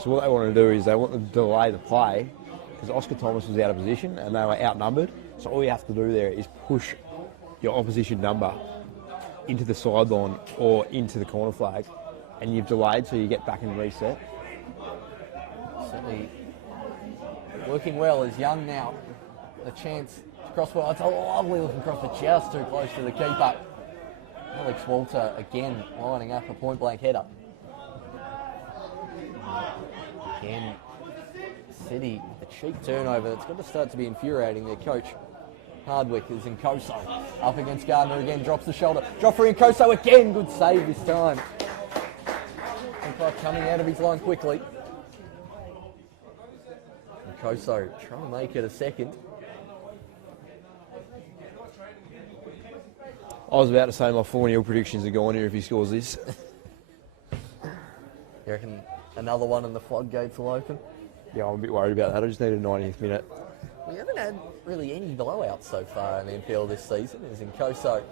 So what they want to do is they want to delay the play because Oscar Thomas was out of position and they were outnumbered. So all you have to do there is push your opposition number into the sideline or into the corner flag, and you've delayed so you get back and reset. Certainly working well as Young now. A chance crossbar. It's a lovely looking cross, but just too close to the keeper. Alex Walter again lining up a point blank header. Again, City, a cheap turnover that's got to start to be infuriating their coach. Hardwick is in Koso. Up against Gardner again, drops the shoulder. Joffrey and Koso again, good save this time. Coming out of his line quickly. And Koso trying to make it a second. I was about to say my 4-0 predictions are gone here if he scores this. You reckon another one and the floodgates will open? Yeah, I'm a bit worried about that. I just need a 90th minute. We haven't had really any blowouts so far in the NPL this season. As in Koso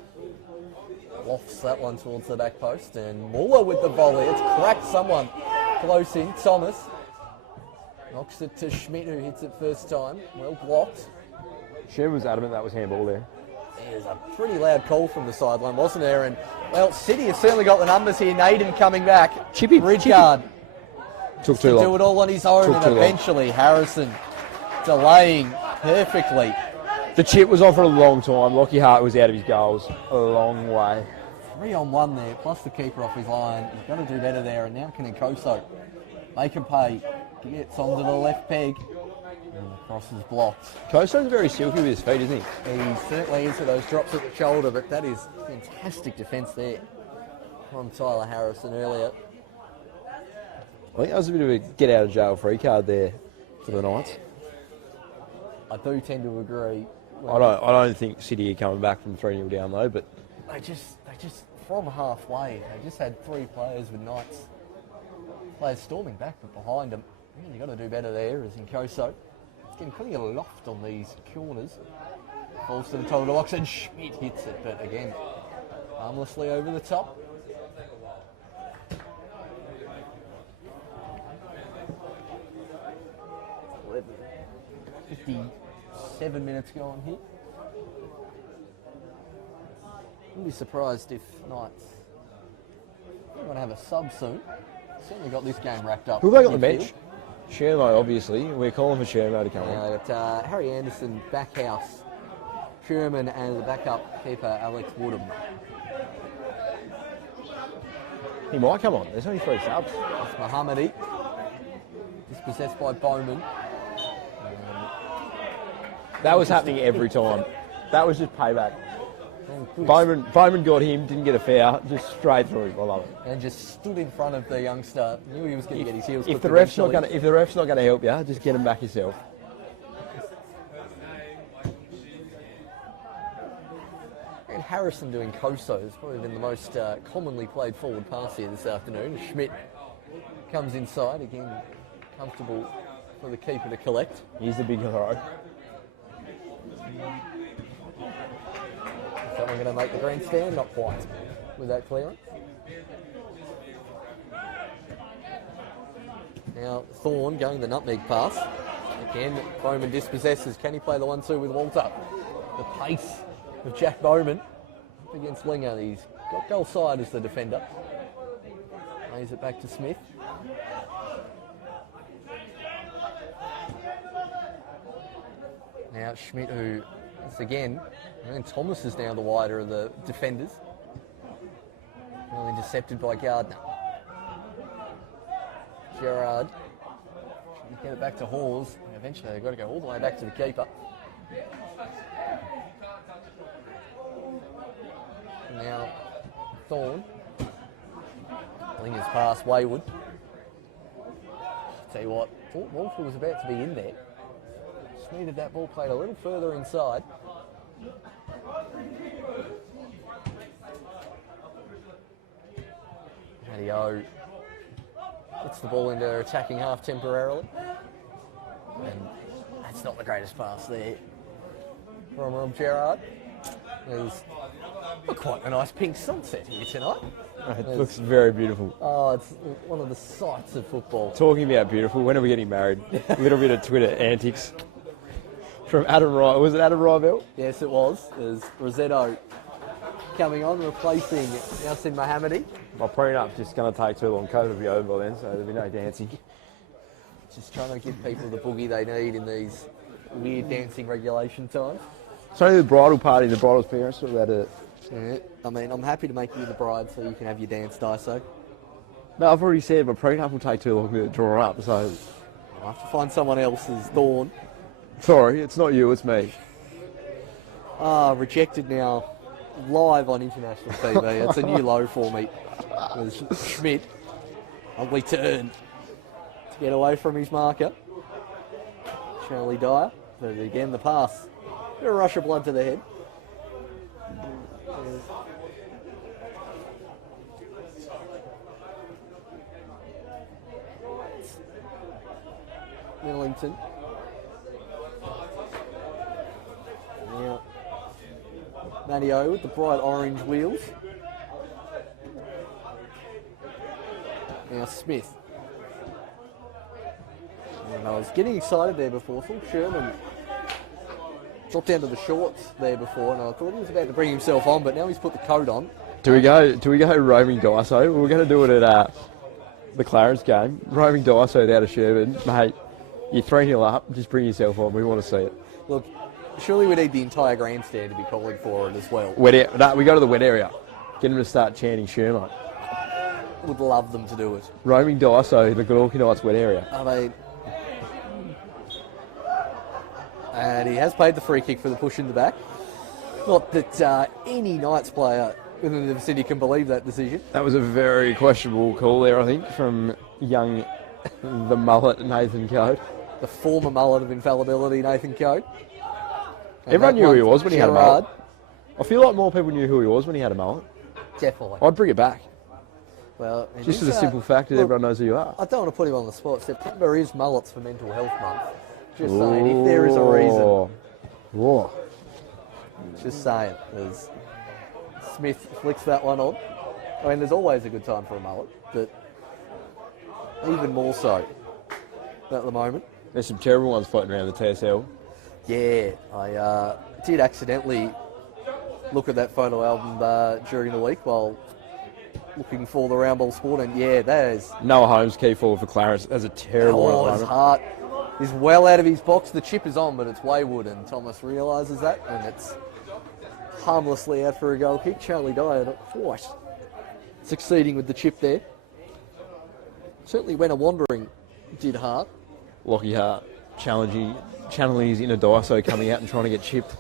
lofts that one towards the back post, and Muller with the volley. It's cracked someone close in. Thomas knocks it to Schmidt, who hits it first time. Well blocked. Shem was adamant that was handball there. There's a pretty loud call from the sideline, wasn't there? And, well, City has certainly got the numbers here. Naden coming back. Chippy. Ridgard Took to too long. do it all on his own, Took and too long. eventually Harrison delaying perfectly. The chip was on for a long time. Lockie Hart was out of his goals a long way. 3-on-1 there, plus the keeper off his line. He's got to do better there, and now can Koso make him pay. Gets onto the left peg, and the cross is blocked. Koso's very silky with his feet, isn't he? He certainly is with those drops at the shoulder, but that is fantastic defence there from Tyler Harrison earlier. I think that was a bit of a get out of jail free card there for the Knights. I do tend to agree. I don't think City are coming back from 3-0 down though, but They just from halfway, they just had 3 players with Knights players storming back, but behind them, really got to do better there. As in Koso, it's getting pretty aloft on these corners. Falls to the top of the box, and Schmidt hits it, but again, harmlessly over the top. Well, 57 minutes gone here. Wouldn't be surprised if Knights are going to have a sub soon. Certainly got this game wrapped up. who have they got on the midfield. bench? Shermo, obviously. We're calling for Shermo to come Now on. they've got Harry Anderson, backhouse, Sherman, and the backup keeper Alex Woodham. He might come on. There's only 3 subs. It's Mohammadi, dispossessed by Bowman. That was happening every time. That was just payback. And Bowman got him, didn't get a foul, just straight through him. I love it. and just stood in front of the youngster. Knew he was going to get his heels If clipped the ref's not eventually. going, if the ref's not going to help you, just get him back yourself. And Harrison doing Koso has probably been the most commonly played forward pass here this afternoon. Schmidt comes inside, again comfortable for the keeper to collect. He's the big throw. Is that one going to make the grandstand? Not quite with that clearance. Now Thorne going the nutmeg pass. Again, Bowman dispossesses. Can he play the 1-2 with Walter? The pace of Jack Bowman up against Linger. He's got goal side as the defender. Lays it back to Smith. Now Schmidt, who is again, and Thomas is now the wider of the defenders. Well intercepted by Gardner. Gerard trying to get it back to Hawes. And eventually they've got to go all the way back to the keeper. Now Thorne. Linger's pass wayward. Tell you what, thought Walter was about to be in there. Just needed that ball played a little further inside. Adio puts the ball into attacking half temporarily. And that's not the greatest pass there from Rob Gerard. There's quite a nice pink sunset here tonight. It looks very beautiful. Oh, it's one of the sights of football. Talking about beautiful, when are we getting married? A little bit of Twitter antics from Adam Rye. Was it Adam Rybell? Yes, it was. There's Rosetto coming on, replacing Yasin Mohammadi. My prenup's just going to take too long. COVID will be over by then, so there'll be no dancing. Just trying to give people the boogie they need in these weird dancing regulation times. It's only the bridal party, the bride's parents are allowed to. Yeah, I mean, I'm happy to make you the bride so you can have your dance, Daiso. No, I've already said my prenup will take too long to draw up, so. I'll have to find someone else's Dawn. Sorry, it's not you, it's me. Rejected now, live on international TV. It's a new low for me. There's Schmidt, ugly turn to get away from his marker. Charlie Dyer, but again the pass. Bit of rush of blood to the head. Millington. Now, Matteo with the bright orange wheels. Now Smith. And I was getting excited there before. Thought Sherman dropped down to the shorts there before, and I thought he was about to bring himself on, but now he's put the coat on. Do we go roaming Daiso? We're going to do it at the Clarence game. Roaming Daiso out of Sherman. Mate, you're 3-0 up, just bring yourself on. We want to see it. Look, surely we need the entire grandstand to be calling for it as well. We go to the wet area. Get them to start chanting Sherman. Would love them to do it. Roaming Daiso, the Glenorchy Knights wet area. I mean, and he has paid the free kick for the push in the back. Not that any Knights player within the vicinity can believe that decision. That was a very questionable call there, I think, from young, the mullet Nathan Code. The former mullet of infallibility, Nathan Code. And Everyone that knew who he one, was when he had a Gerard. mullet. I feel like more people knew who he was when he had a mullet. Definitely. I'd bring it back. Well, Just for the simple fact that everyone knows who you are. I don't want to put him on the spot. September is Mullets for Mental Health Month. Just saying, if there is a reason. Whoa. Just saying. There's Smith flicks that one on. I mean, there's always a good time for a mullet, but even more so at the moment. There's some terrible ones floating around the TSL. Yeah, I did accidentally look at that photo album during the week while looking for the round ball sport, and yeah, that is... Noah Holmes, key forward for Clarence. That's a terrible one. His heart is well out of his box. The chip is on, but it's wayward, and Thomas realises that, and it's harmlessly out for a goal kick. Charlie Dyer not quite succeeding with the chip there. Certainly when a wandering did Hart. Lockie Hart channeling his inner Daiso, coming out and trying to get chipped.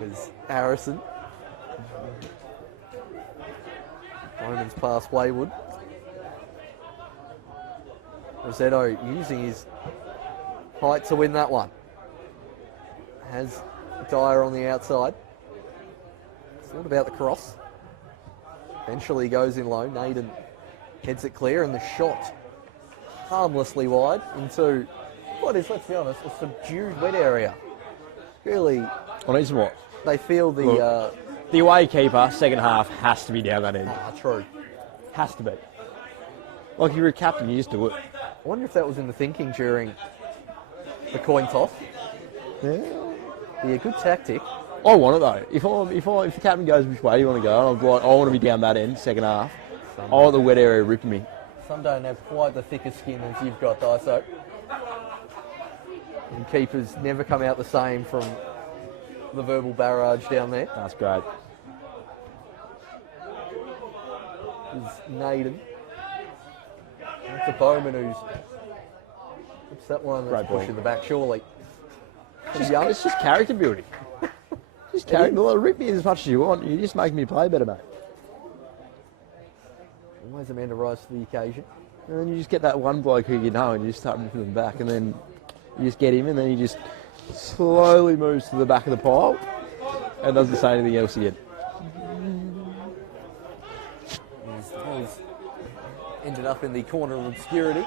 Was Harrison. Bowman's pass wayward. Rosetto using his height to win that one. Has Dyer on the outside. Thought about the cross. Eventually goes in low. Naden heads it clear, and the shot harmlessly wide into what is, let's be honest, a subdued wet area. Really, I need some more. they feel the... The away keeper, second half, has to be down that end. true. Has to be. Like, if you're a captain, you just do it. I wonder if that was in the thinking during the coin toss. Yeah. Be a good tactic. I want it though. If the captain goes which way do you want to go, I'm like, I want to be down that end, second half. I want the wet area ripping me. Some don't have quite the thicker skin as you've got, Daiso. And keepers never come out the same from the verbal barrage down there. That's great. Is Naden. That's a Bowman who's... What's that one that's Great ball. pushing the back, surely? It's just character building. Just character. Well, rip me as much as you want. You just make me play better, mate. Always a man to rise to the occasion. And then you just get that one bloke who you know, and you just start ripping them back, and then you just get him, and then he just slowly moves to the back of the pile and doesn't say anything else again. He's ended up in the corner of obscurity.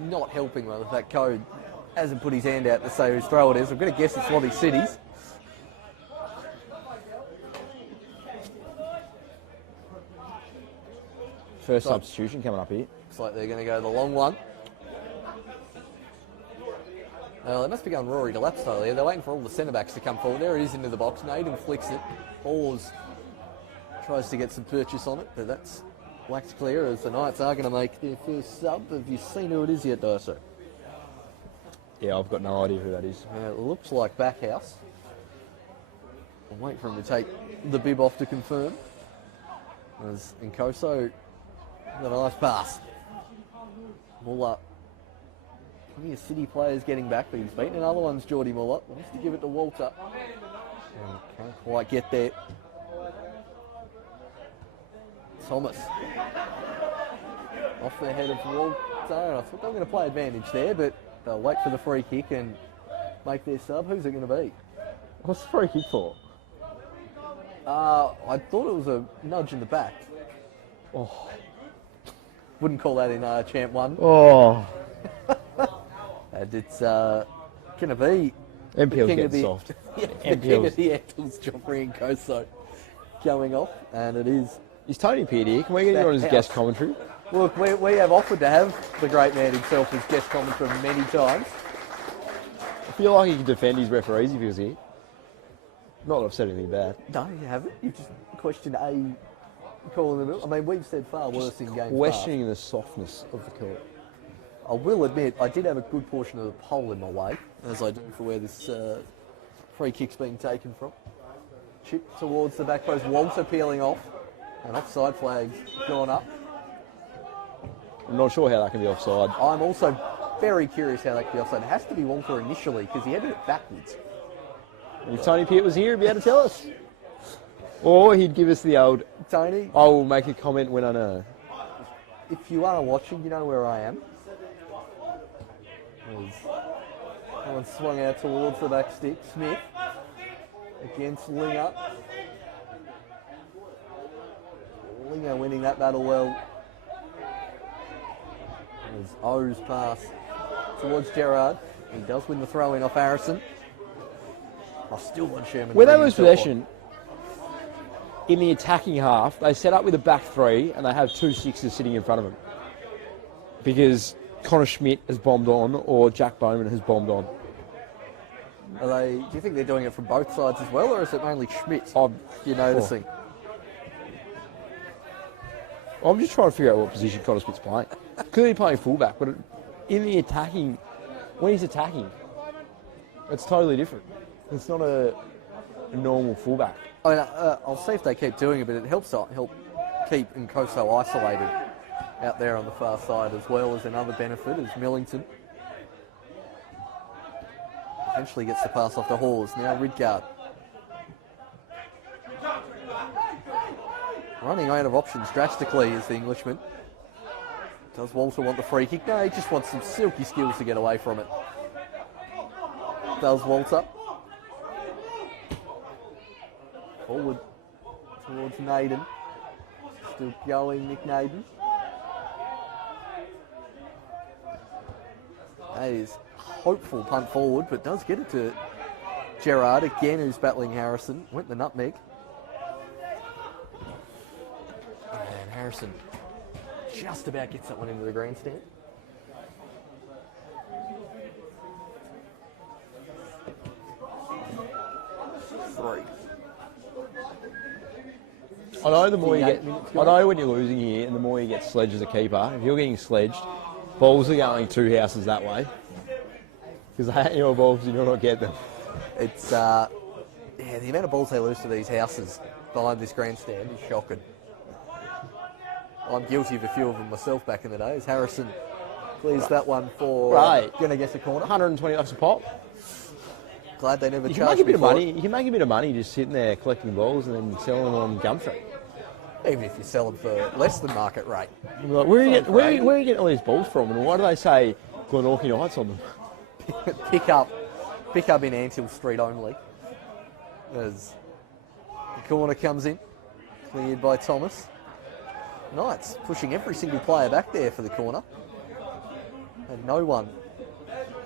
Not helping well if that code hasn't put his hand out to say whose throw it is. I'm going to guess it's Lottie City's. First substitution coming up here. Looks like they're going to go the long one. They must be going Rory to lap style here. They're waiting for all the centre-backs to come forward. There it is into the box. Naden flicks it. Paws tries to get some purchase on it, but that's wax clear as the Knights are going to make their first sub. Have you seen who it is yet, Dyso? Yeah, I've got no idea who that is. It looks like Backhouse. I'll wait for him to take the bib off to confirm. As Nkoso got a nice pass. Muller. Plenty of City players getting back, but he's beaten another one's Geordie Muller. Wants to give it to Walter. And can't quite get there. Thomas. Off the head of Walter. I thought they were going to play advantage there, but they'll wait for the free kick and make their sub. Who's it going to be? What's the free kick for? I thought it was a nudge in the back. Oh. Wouldn't call that in Champ 1. Oh. And it's going to be NPL's king of getting the, soft. yeah, the king of the Eccles, Joffrey Nkoso, going off, and it is. Is Tony Peart here? Can we get him on his guest commentary? Look, we have offered to have the great man himself as guest commentator many times. I feel like he could defend his referees if he was here. Not that I've said anything bad. No, you haven't. You've just questioned calling them. I mean, we've said far worse in games. Questioning the softness of the call. I will admit, I did have a good portion of the pole in my way, as I do for where this free kick's being taken from. Chip towards the back post, Walter peeling off, and offside flag's gone up. I'm not sure how that can be offside. I'm also very curious how that could be offside. It has to be Walter initially, because he headed it backwards. If Tony Peart was here, he'd be able to tell us. Or he'd give us the old, Tony, I will make a comment when I know. if you are watching, you know where I am. Someone swung out towards the back stick. Smith against Linger. Linger winning that battle well. As O's pass towards Gerard. He does win the throw in off Harrison. Still on Sherman. When they lose possession, in the attacking half, they set up with a back three and they have 2 sixes sitting in front of them. Because Connor Schmidt has bombed on or Jack Bowman has bombed on. Do you think they're doing it from both sides as well, or is it mainly Schmidt you're noticing? I'm just trying to figure out what position Connor Schmidt's playing. Clearly playing fullback, but in the attacking, when he's attacking, it's totally different. It's not a normal fullback. I mean, I'll see if they keep doing it, but it helps keep Nkoso isolated out there on the far side, as well as another benefit is Millington. Eventually gets the pass off the Hawes. Now Ridgard. Running out of options drastically is the Englishman. Does Walter want the free kick? No, he just wants some silky skills to get away from it. Does Walter. Forward towards Naden. Still going, Nick Naden. That is hopeful punt forward, but does get it to Gerard again, who's battling Harrison. Went the nutmeg. And Harrison just about gets that one into the grandstand. Three. I know the more you get, 58 minutes I gone. know when you're losing here, and the more you get sledged as a keeper. If you're getting sledged, balls are going 2 houses that way. Because they hate your balls and you'll not get them. It's, the amount of balls they lose to these houses behind this grandstand is shocking. I'm guilty of a few of them myself back in the day, as Harrison clears that one for, Right. gonna guess a corner. $120 a pop. Glad they never You can charged make a me bit of for money. You can make a bit of money just sitting there collecting balls and then selling them on Gumtree. it. Even if you sell them for less than market rate. Like, where are you getting all these balls from, and why do they say Glenorchy Knights on them? pick up in Antill Street only. As the corner comes in, cleared by Thomas. Knights pushing every single player back there for the corner. And no one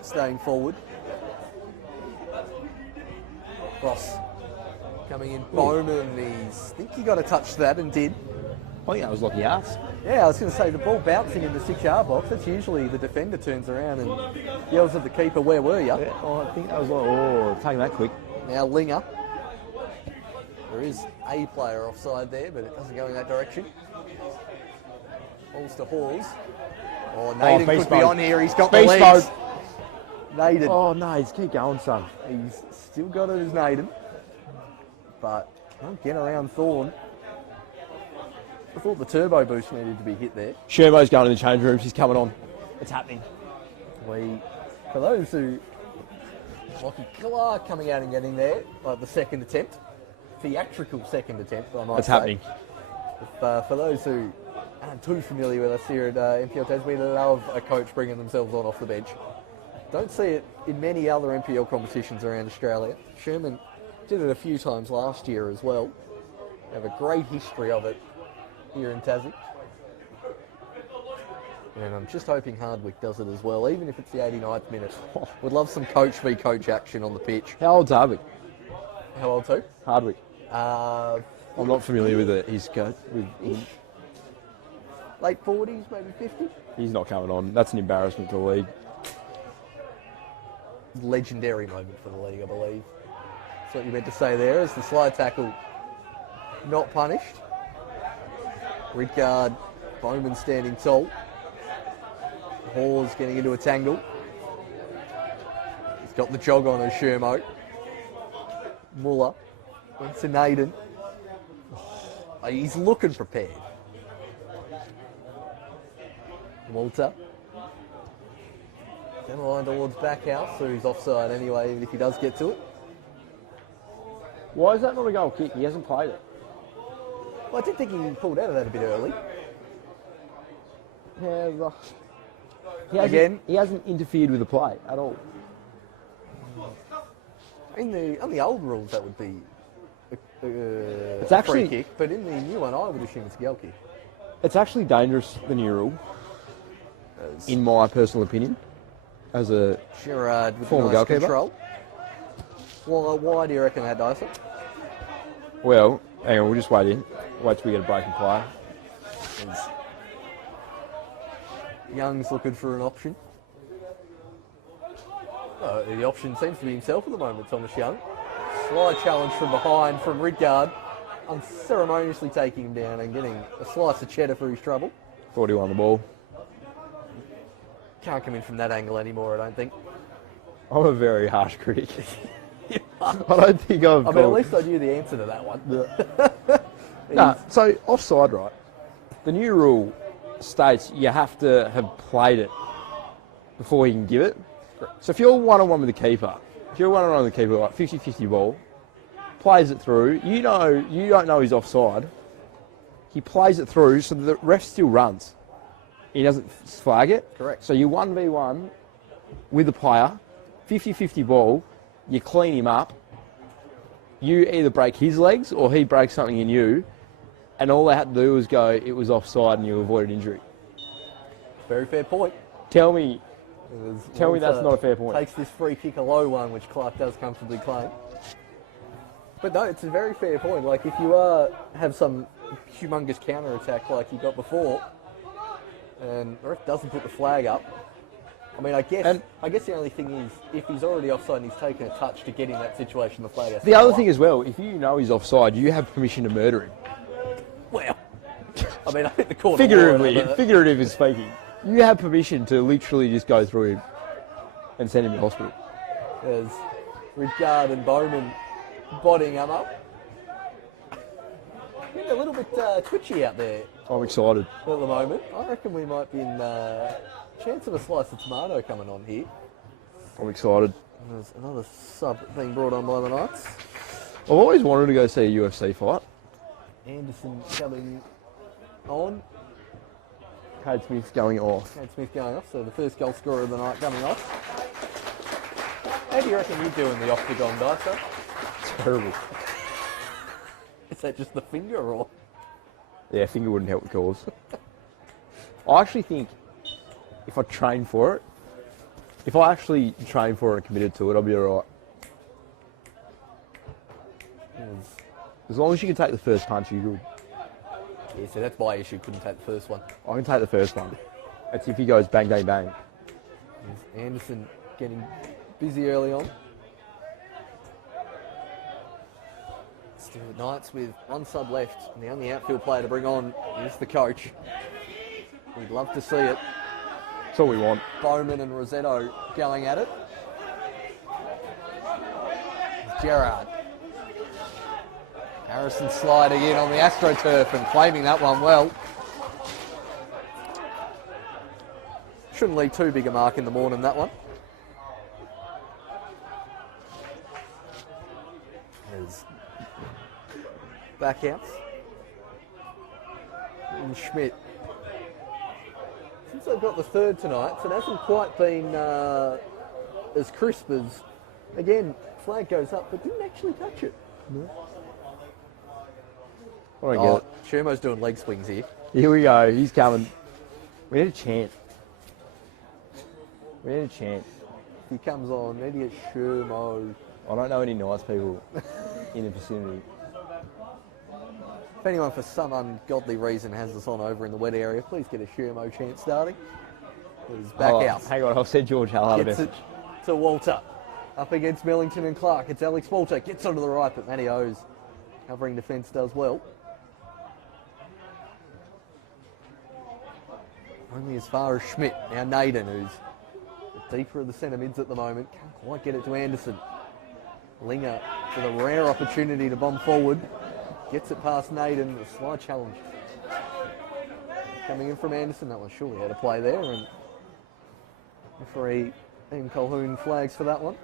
staying forward. Ross coming in. Bowman, I think he got a touch to that and did. I think that was lucky ass. Yeah, I was going to say, the ball bouncing in the 6-yard box, that's usually the defender turns around and yells at the keeper, where were you? Yeah, I think that was like, taking that quick. Now Linger. There is a player offside there, but it doesn't go in that direction. Balls to Halls. Oh, Naden beast could be mode. on here. He's got the Beast legs. mode. Naden. Oh, no, just keep going, son. He's still got it as Naden. But can't get around Thorn. I thought the turbo boost needed to be hit there. Shermo's going in the change rooms. He's coming on. It's happening. For those who... Lockie Clark coming out and getting there, like the second attempt. Theatrical second attempt, I might It's say. happening. For those who aren't too familiar with us here at NPL Tasmania, we love a coach bringing themselves on off the bench. Don't see it in many other NPL competitions around Australia. Sherman did it a few times last year as well. They have a great history of it here in Tassie. And I'm just hoping Hardwick does it as well, even if it's the 89th minute. Would love some coach v coach action on the pitch. How old's Hardwick? How old too? Hardwick. Uh, I'm not familiar with it. He's good. Late 40s, maybe 50. He's not coming on. That's an embarrassment to the league. Legendary moment for the league, I believe. That's what you meant to say there, is the slide tackle not punished. Rickard, Bowman standing tall. Hawes getting into a tangle. He's got the jog on as Shermo. Muller. Into Naden. Oh, he's looking prepared. Walter. Down the line towards Backhouse, so he's offside anyway, even if he does get to it. Why is that not a goal kick? He hasn't played it. Well, I did think he pulled out of that a bit early. Yeah, he hasn't interfered with the play at all. On the old rules, that would be It's a actually- free kick, but in the new one, I would assume it's a goal kick. It's actually dangerous, the new rule, in my personal opinion, as a Gerard with former nice goalkeeper. control. Well, why do you reckon that, Dyson? well. Hang on, we'll just wait in. Wait till we get a break and play. Young's looking for an option. The option seems to be himself at the moment, Thomas Young. Slide challenge from behind from Rickard. Unceremoniously taking him down and getting a slice of cheddar for his trouble. 41 on the ball. Can't come in from that angle anymore, I don't think. I'm a very harsh critic. I don't think I've I mean, at least I knew the answer to that one. No, so offside, right? The new rule states you have to have played it before you can give it. So if you're one-on-one with the keeper, like 50-50 ball, plays it through, you don't know he's offside. He plays it through, so the ref still runs. He doesn't flag it. Correct. So you 1v1 with the player, 50-50 ball, you clean him up, you either break his legs or he breaks something in you, and all they had to do was go, it was offside and you avoided injury. Very fair point. Tell me that's Walter not a fair point. Takes this free kick a low one, which Clark does comfortably claim. But no, it's a very fair point. Like, if you have some humongous counter-attack like you got before, and the ref doesn't put the flag up, I mean, I guess the only thing is, if he's already offside and he's taken a touch to get in that situation, the flag has to The go other up. thing as well, if you know he's offside, you have permission to murder him. Well, I mean, I think the court... of law, Figuratively speaking. You have permission to literally just go through him and send him to hospital. There's Rickard and Bowman bodying him up. A little bit twitchy out there I'm excited. at the moment. I reckon we might be in chance of a slice of tomato coming on here. I'm excited. There's another sub being brought on by the Knights. I've always wanted to go see a UFC fight. Anderson coming on. Cade Smith going off. Cade Smith going off, so the first goal scorer of the night coming off. How do you reckon you do in the octagon, Dyson? Terrible. Is that just the finger or? Yeah, finger wouldn't help the cause. I actually think if I train for it, if I actually train for it and committed to it, I'll be alright. As long as you can take the first punch, you're good. Yeah, so that's my issue, couldn't take the first one. I can take the first one. That's if he goes bang, bang, bang. There's Anderson getting busy early on. Still the Knights with one sub left, and the only outfield player to bring on is the coach. We'd love to see it. That's all we want. Bowman and Rossetto going at it. Gerard. Harrison sliding in on the AstroTurf and claiming that one well. Shouldn't leave too big a mark in the morning, that one. There's backouts. And Schmidt. Since they've got the third tonight, so it hasn't quite been as crisp as, again, flag goes up, but didn't actually touch it. What do I get? Shermo's doing leg swings here. Here we go. He's coming. We need a chant. We need a chant. He comes on, maybe it's Shermo. I don't know any nice people in the vicinity. If anyone for some ungodly reason has us on over in the wet area, please get a Shermo chant starting. There's back out. Hang on, I'll send George Hall a Gets message. it to Walter. Up against Millington and Clark. It's Alex Walter. Gets onto the right, but Matty O's covering defence does well. Only as far as Schmidt. Now Naden, who's the deeper of the centre mids at the moment. Can't quite get it to Anderson. Linger with a rare opportunity to bomb forward. Gets it past Naden. A slight challenge. Coming in from Anderson. That one surely had a play there. And referee Ian Colquhoun flags for that one.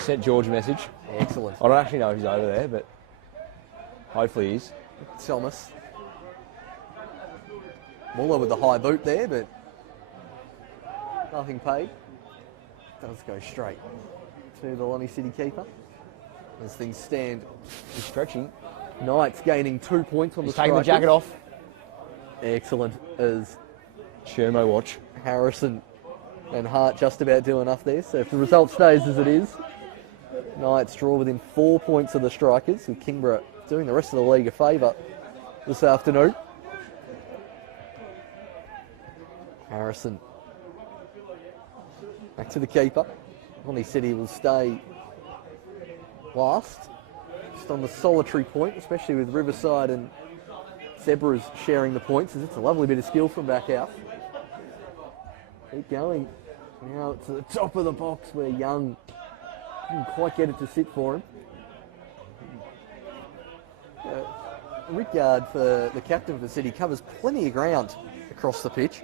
Sent George a message. Excellent. I don't actually know if he's over there, but hopefully he's. Thomas. Muller with the high boot there, but nothing paid. Does go straight to the Lonnie City keeper. As things stand, He's stretching. Knights gaining 2 points on He's the taking the Strikers. jacket off. Excellent, as Shermo watch. Harrison and Hart just about do enough there. So if the result stays as it is, Knights draw within 4 points of the Strikers, with Kingborough doing the rest of the league a favour this afternoon. Harrison back to the keeper. Lonnie City will stay last, just on the solitary point, especially with Riverside and Zebras sharing the points. It's a lovely bit of skill from back out. Keep going. Now to the top of the box where Young didn't quite get it to sit for him. Rickard, for the captain of the City, covers plenty of ground across the pitch.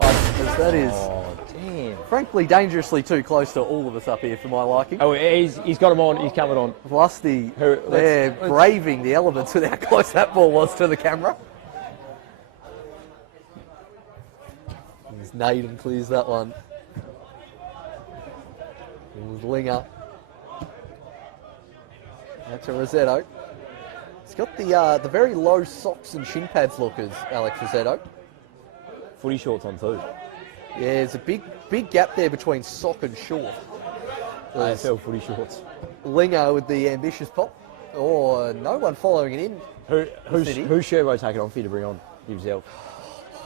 As that is, Oh, damn. frankly, dangerously too close to all of us up here for my liking. Oh, he's got him on. He's coming on. Lusty, Who- they're let's- braving the elements with how close that ball was to the camera. As Naden clears that one. Linger. That's a Rossetto. He's got the very low socks and shin pads lookers, Alex Rossetto. Footy shorts on too. Yeah, there's a big gap there between sock and short. There's AFL footy shorts. Linger with the ambitious pop. Oh, no one following it in. Who's City. Sherbo taking on for you to bring on himself?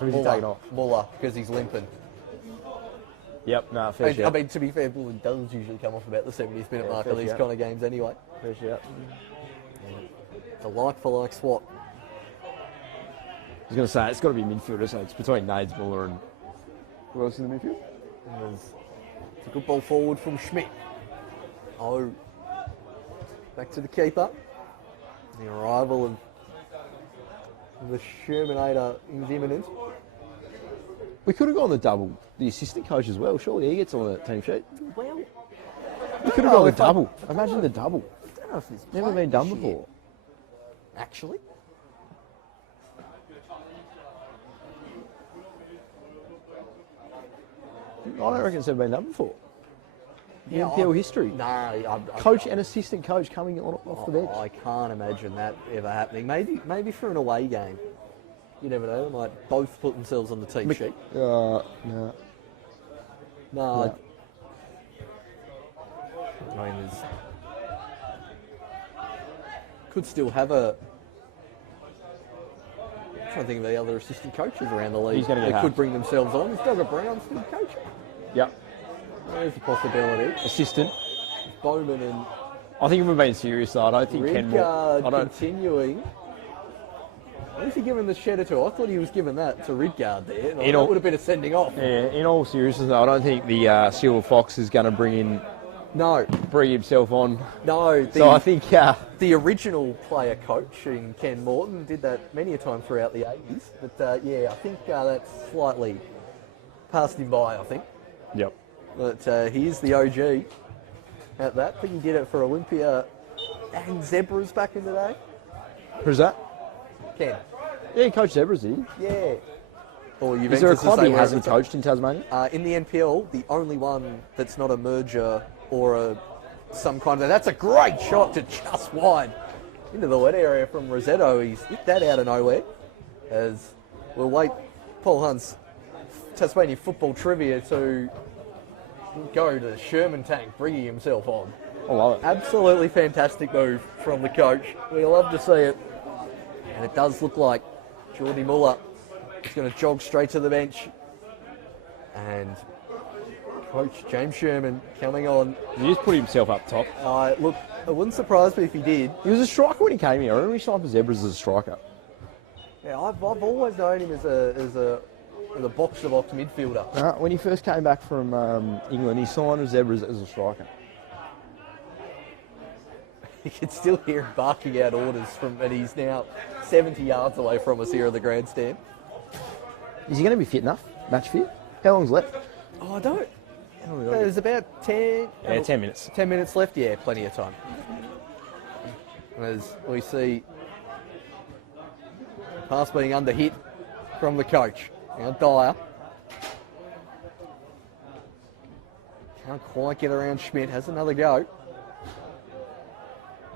Who's he taking off? Muller, because he's limping. Yep, nah, fair I shout. mean, to be fair, Muller does usually come off about the 70th minute Yeah, mark fair of these shout. kind of games anyway. Fair shout. The like-for-like swap. I was going to say, it's got to be midfielder, so it's between Nades, Muller and... Who else in the midfield? It's a good ball forward from Schmidt. Oh, back to the keeper. The arrival of the Shermanator is imminent. We could have gone the double. The assistant coach as well. Surely he gets on the team sheet. Well, We could have gone the double. Imagine the double. I don't know if it's Never been done before. Actually. I don't reckon it's ever been done before. In NPL history. No, Coach and assistant coach coming on off the bench. I can't imagine that ever happening. Maybe for an away game. You never know. They might both put themselves on the team sheet. No. No. No. I mean, there's... Could still have a... I'm trying to think of the other assistant coaches around the league He's gonna get that half. could bring themselves on. Is Dogger Brown still coaching? Yep. There's a possibility. Assistant. Bowman and I think if we're being serious, though, I don't think Ken Ridgard Moore. continuing. Who's he giving the Shedder to? I thought he was giving that to Ridgard there. In That all- would have been a sending off. Yeah, in all seriousness, though, I don't think the Silver Fox is going to bring himself on. No. So I think The original player coach, in Ken Morton, did that many a time throughout the 80s. But I think that's slightly passed him by, I think. Yep. But he is the OG at that. I think he did it for Olympia and Zebras back in the day. Who's that? Ken. Yeah, he coached Zebras, did he? Yeah. Or Is there a Juventus, as club they he were at hasn't the time. coached in Tasmania? In the NPL, the only one that's not a merger or some kind of... That's a great shot to just wide into the wet area from Rosetto. He's hit that out of nowhere. As we'll wait Paul Hunt's Tasmania football trivia to go to Sherman Tank, bringing himself on. I love it. Absolutely fantastic move from the coach. We love to see it. And it does look like Geordie Muller is going to jog straight to the bench. And Coach James Sherman coming on. He just put himself up top. Look, it wouldn't surprise me if he did. He was a striker when he came here. I remember he signed for Zebras as a striker. Yeah, I've always known him as a box-to-box midfielder. When he first came back from England, he signed with Zebras as a striker. You can still hear him barking out orders and he's now 70 yards away from us here at the grandstand. Is he going to be fit enough? Match fit? How long's left? Oh, I don't. There's about 10... Yeah, 10 minutes. 10 minutes left, yeah, plenty of time. As we see pass being under hit from the coach. Now Dyer. Can't quite get around Schmidt, has another go.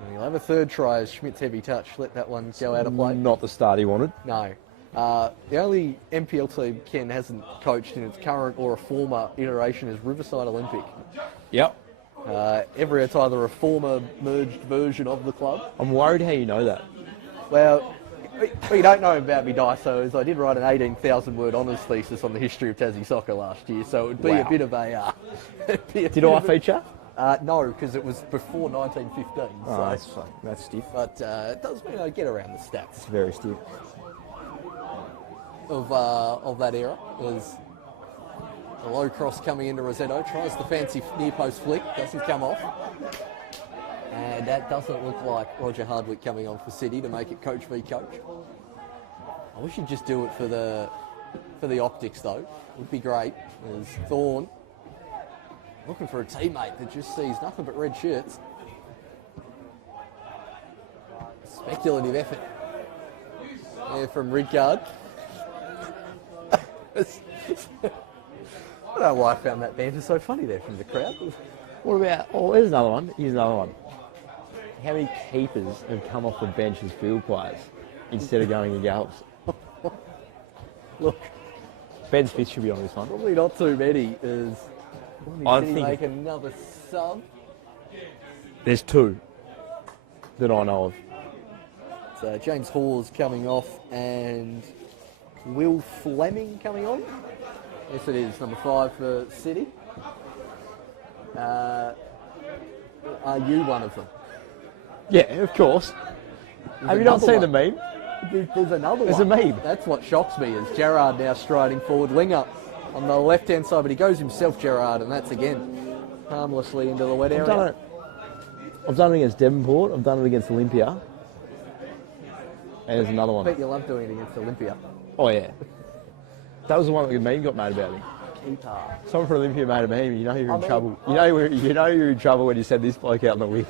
And he'll have a third try as Schmidt's heavy touch. Let that one go out of play. Not the start he wanted. No. The only NPL team Ken hasn't coached in its current or a former iteration is Riverside Olympic. Yep. It's either a former merged version of the club. I'm worried how you know that. Well, we don't know about me, Daiso, as I did write an 18,000-word honours thesis on the history of Tassie soccer last year, so it would be a Wow. bit of a... Did I feature? No, because it was before 1915. Oh, so. that's fine. That's stiff. But it does mean I get around the stats It's very stiff. of that era. There's a low cross coming into Rosetto, tries the fancy near post flick, doesn't come off. And that doesn't look like Roger Hardwick coming on for City to make it coach v coach. I wish he'd just do it for the optics though. Would be great. There's Thorne looking for a teammate that just sees nothing but red shirts. Speculative effort there from Ridgard. I don't know why I found that banter so funny there from the crowd. What about... Oh, there's another one. Here's another one. How many keepers have come off the bench as field players instead of going in goals? Look, Ben Smith should be on this one. probably not too many. I Did he think- make another sub? There's two that I know of. So James Hawes coming off and Will Fleming coming on. Yes, it is, number 5 for City. Are you one of them? Yeah, of course. Have you not another seen one. the meme? There's another There's one. a meme. That's what shocks me is Gerard now striding forward. Linger on the left-hand side, but he goes himself, Gerard, and that's again harmlessly into the wet I've area. done it. I've done it against Devonport. I've done it against Olympia. And there's another I one. bet you love doing it against Olympia. Oh, yeah. That was the one that the meme got made about me. Keeper. Someone from Olympia made a meme. You know you're in mean- trouble. You know you're in trouble when you send this bloke out on the whip.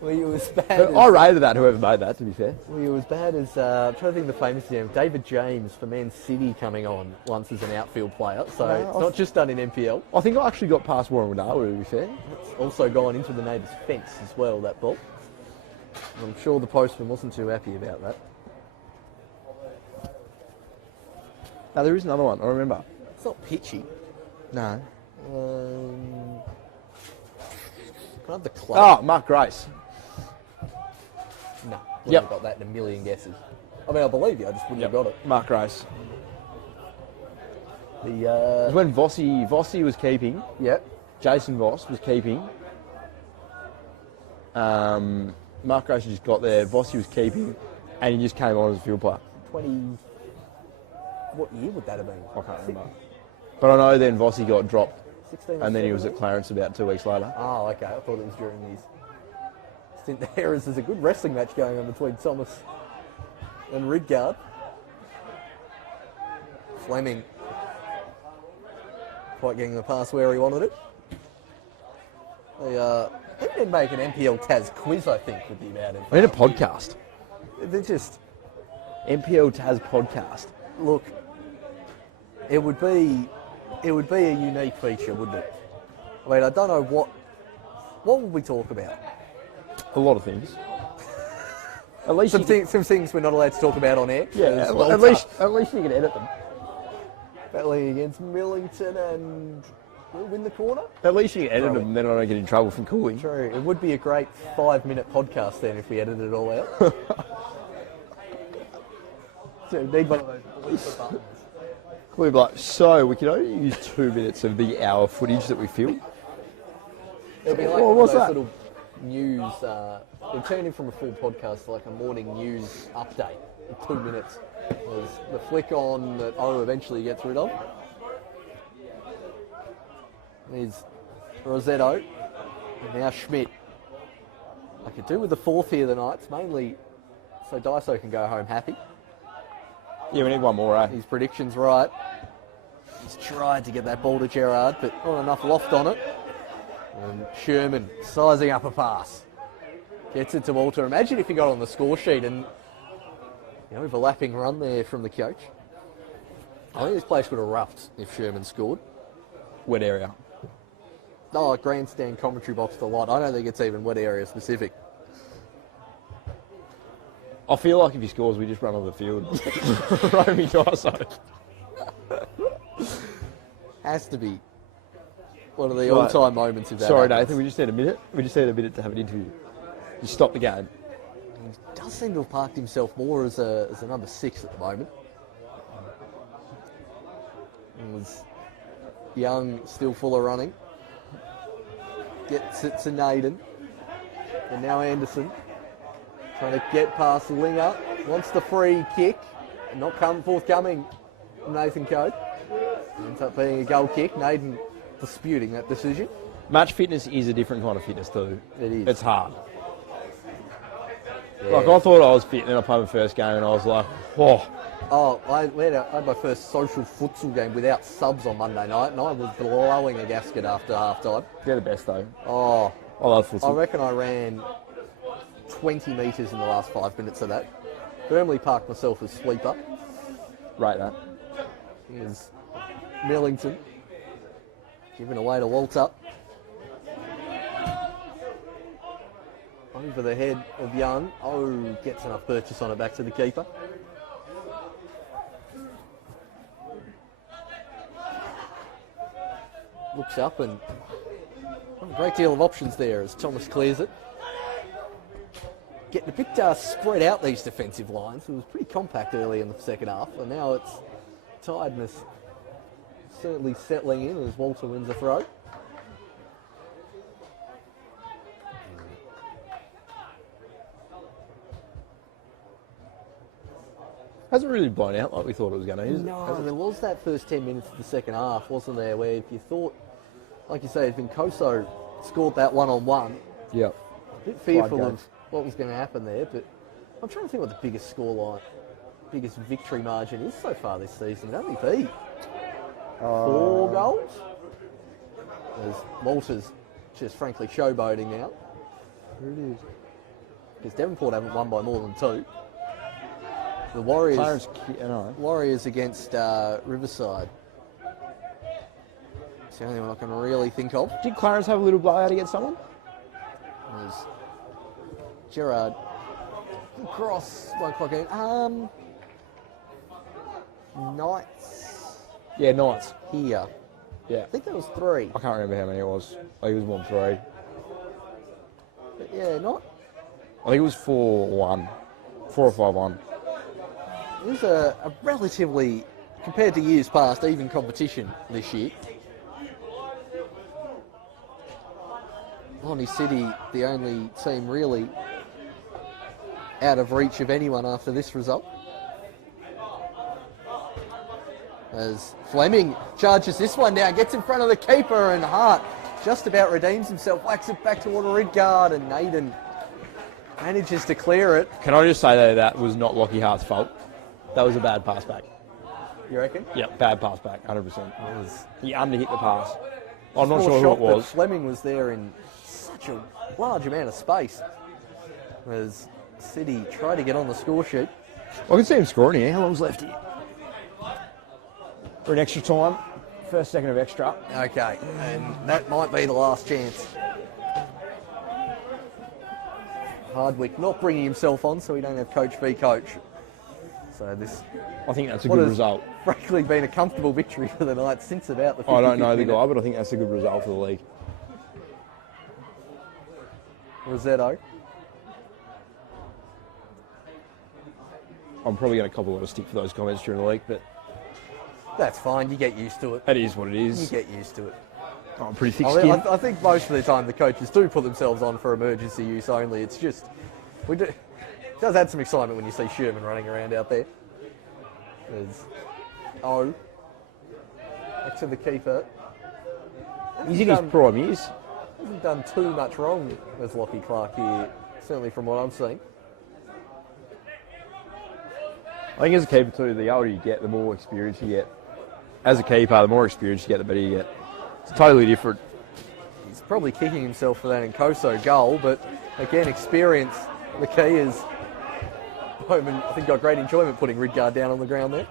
Well, it was bad. But I rated that, whoever made that, to be fair. Well, it was bad as I'm trying to think of the famous name. David James for Man City coming on once as an outfield player. So No, it's not just done in NPL. I think I actually got past Warren Darwood, to be fair. It's also gone into the neighbour's fence as well, that ball. I'm sure the postman wasn't too happy about that. No, there is another one, I remember. It's not pitchy. No. Can I have the club? Oh, Mark Grace. No, wouldn't Yep. have got that in a million guesses. I mean, I believe you, I just wouldn't have got it. Mark Grace. It The was when Vossi was keeping. Yep. Jason Voss was keeping. Mark Grayson just got there. Vossi was keeping, and he just came on as a field player. 20. What year would that have been? I can't remember. But I know then Vossi got dropped, 16 or and then he was 17? at Clarence about 2 weeks later. Oh, okay. I thought it was during his stint there. There's a good wrestling match going on between Thomas and Ridgard. Fleming quite getting the pass where he wanted it. They did make an NPL Taz quiz, I think, with the amount of... I need a podcast. They're just... NPL Taz podcast. Look, it would be a unique feature, wouldn't it? I mean, I don't know what would we talk about? A lot of things. At least Some things we're not allowed to talk about on air. Yeah, As at well least touched. you can edit them. Battling against Millington and we'll win the corner. At least you can edit Throw them, then I don't get in trouble from calling. True. It would be a great 5-minute podcast then if we edited it all out. So we need one of those bleeper buttons. We'd be like, so we can only use 2 minutes of the hour footage that we film. It'll be like Well, one of what's those that? little news. It'll turn in from a full podcast to like a morning news update in 2 minutes. There's the flick on that eventually gets rid of. There's Rosetto. And now Schmidt. I could do with the fourth here tonight. It's mainly so Daiso can go home happy. Yeah, we need one more, eh? His prediction's right. He's tried to get that ball to Gerard, but not enough loft on it. And Sherman sizing up a pass. Gets it to Walter. Imagine if he got on the score sheet and overlapping run there from the coach. I think this place would have roughed if Sherman scored. Wet area. Oh, grandstand commentary box a lot. I don't think it's even wet area specific. I feel like if he scores, we just run on the field. Romy Daiso. Has to be one of the Right. all-time moments of that. Sorry, happens. Nathan, we just need a minute. We just need a minute to have an interview. Just stop the game. He does seem to have parked himself more as a number 6 at the moment. He was young, still full of running. Gets it to Naden. And now Anderson. Trying to get past Linger. Wants the free kick. Not forthcoming from Nathan Code. Ends up being a goal kick. Naden disputing that decision. Match fitness is a different kind of fitness too. It is. It's hard. Yeah. Like, I thought I was fit, and then I played my first game, and I was like, oh. Oh, I had my first social futsal game without subs on Monday night, and I was blowing a gasket after half time. They're the best, though. Oh, I love I football. reckon I ran 20 metres in the last 5 minutes of that. Firmly parked myself as sweeper. Rate that. Here's Millington. Giving away to Walter. Over the head of Young. Oh, gets enough purchase on it back to the keeper. Looks up and a great deal of options there as Thomas clears it. Getting a bit spread out, these defensive lines. It was pretty compact early in the second half, and now it's tiredness certainly settling in as Walter wins a throw. Hasn't really blown out like we thought it was going to, is it? No, there was that first 10 minutes of the second half, wasn't there, where if you thought, like you say, if Vincoso scored that one-on-one, Yep. a bit fearful Wide of what was going to happen there, but I'm trying to think what the biggest scoreline, biggest victory margin is so far this season. It'd only be 4 goals. As Walter's just frankly showboating now. Here it is. Because Devonport haven't won by more than 2. The Warriors... Clarence, no. Warriors against Riverside. It's the only one I can really think of. Did Clarence have a little blowout against someone? Was Gerard. Cross, 1 o'clock in. Knights Yeah, Knights. here. Yeah. I think that was 3. I can't remember how many it was. I think it was more than 3. But yeah, not. I think it was 4-1. 4 or 5-1. It was a relatively, compared to years past, even competition this year. Lonnie City, the only team really out of reach of anyone after this result. As Fleming charges this one down, gets in front of the keeper, and Hart just about redeems himself, whacks it back toward Ridgard, and Naden manages to clear it. Can I just say though, that was not Lockie Hart's fault. That was a bad pass back. You reckon? Yep, bad pass back, 100%. He underhit the pass. I'm not Small sure who shot it was. that Fleming was there in such a large amount of space as City tried to get on the score sheet. I can see him scoring here. How long's left here? For an extra time. First second of extra. Okay, and that might be the last chance. Hardwick not bringing himself on, so we don't have coach v coach. So this, I think that's a what good has result. frankly been a comfortable victory for the night since about the 55th I don't know the minute. guy, but I think that's a good result for the league. Rosetto. I'm probably going to cop a lot of stick for those comments during the week, but That's fine, you get used to it. that is what it You is. get used to it. I'm pretty thick I, skinned. I think most of the time the coaches do put themselves on for emergency use only. It's just, it does add some excitement when you see Sherman running around out there. There's back to the keeper. He's in his prime years. Hasn't done too much wrong as Lockie Clark here, certainly from what I'm seeing. I think as a keeper too, the older you get, the more experience you get. As a keeper, the more experience you get, the better you get. It's totally different. He's probably kicking himself for that Nkoso goal, but again, experience, the key is Bowman, I think, got great enjoyment putting Ridgard down on the ground there.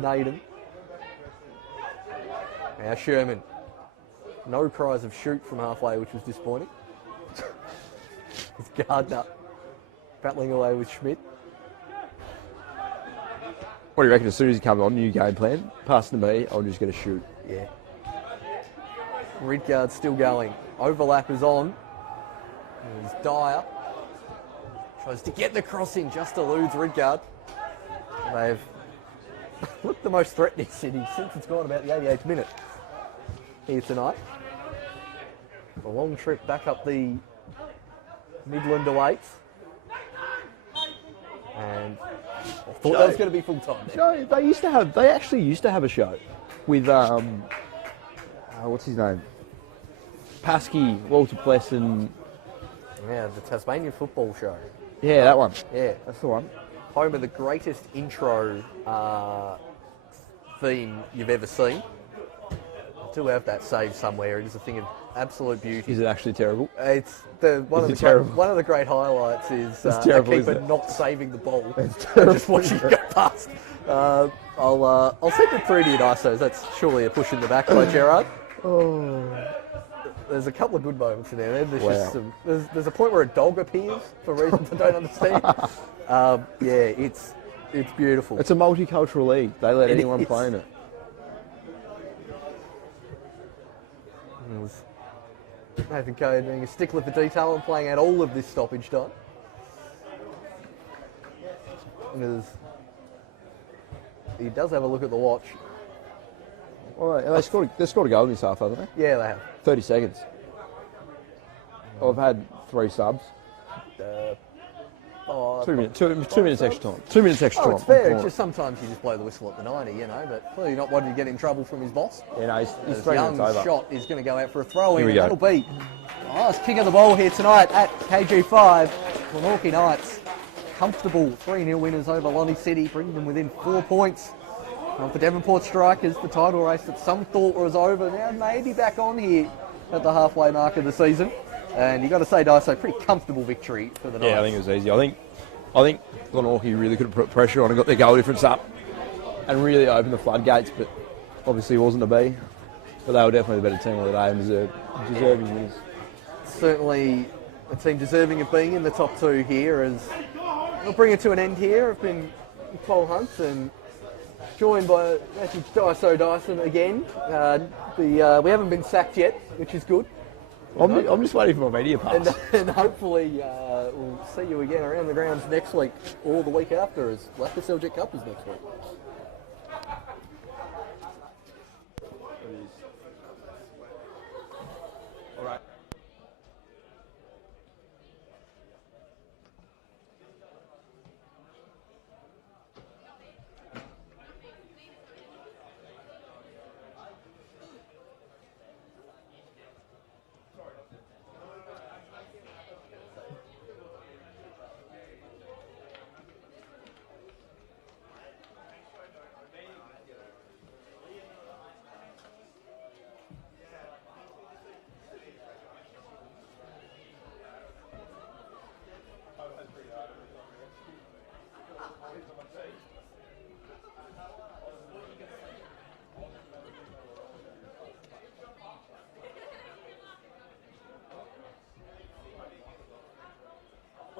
Naden. Now Sherman. No cries of shoot from halfway, which was disappointing. It's Gardner battling away with Schmidt. What do you reckon? As soon as he comes on, new game plan, pass to me, I'll just get a shoot. Yeah. Ridgard still going. Overlap is on. There's Dyer. Tries to get the cross in, just eludes Ridgard. They've looked the most threatening City since it's gone about the 88th minute here tonight. A long trip back up the Midland Awaits. And I thought that was going to be full time. No, they actually used to have a show with what's his name? Pasky, Walter Pless, and Yeah, the Tasmanian football show. yeah, that one. Yeah. That's the one. Home of the greatest intro theme you've ever seen. I do have that saved somewhere. It is a thing of absolute beauty. Is it actually terrible? It's one of the great highlights is a terrible, keeper isn't it? not saving the ball It's and terrible, just watching it go past. I'll send it through to you, ISOs. That's surely a push in the back by Gerard. Oh. There's a couple of good moments in there. There's Wow. just some. There's a point where a dog appears for reasons I don't understand. Yeah, it's beautiful. It's a multicultural league. They let It anyone is. play in it. It was Nathan Coe being a stickler for detail and playing out all of this stoppage time. He does have a look at the watch. Well, they scored a goal in this half, haven't they? Yeah, they have. 30 seconds. I've had 3 subs. 2 minutes. 2 minutes extra time. 2 minutes extra time. Oh, it's fair. It's just sometimes you just blow the whistle at the 90, you know, but clearly not wanting to get in trouble from his boss. You know, he's As 3 minutes Young's over. shot is going to go out for a throw-in, Here we and go. that'll be the last kick of the ball here tonight at KG5. Glenorchy Knights, comfortable 3-0 winners over Lonnie City, bringing them within 4 points of the Devonport Strikers, the title race that some thought was over, now maybe back on here at the halfway mark of the season. And you got to say, Daiso, pretty comfortable victory for the Knights. Yeah, I think it was easy. I think Glenorchy really could have put pressure on and got their goal difference up and really opened the floodgates, but obviously wasn't to be. But they were definitely the better team of the day and deserving winners. Certainly a team deserving of being in the top 2 here, as we'll bring it to an end here. I've been Paul Hunt and joined by Matthew Daiso Dyson again. We haven't been sacked yet, which is good. I'm just waiting for my media pass. And hopefully we'll see you again around the grounds next week or the week after, as Lacka Seljuk Cup is next week.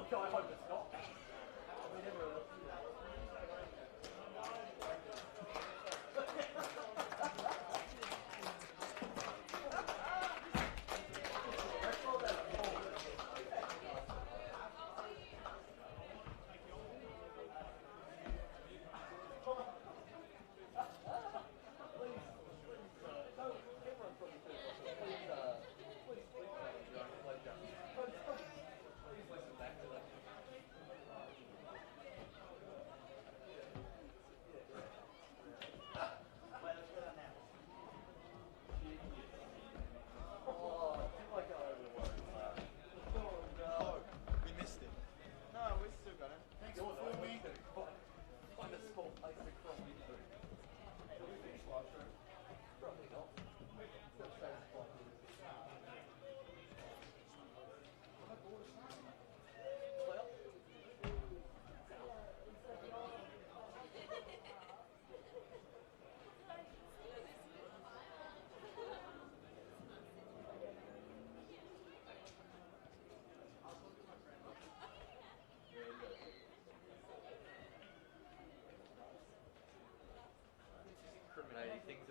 Look, I hope it's not. We never. We missed it. No, we still got it. Thanks for filming. Find a small place to cross into. Shall we finish live show? Probably not. Still stay spot. Well. Incriminating things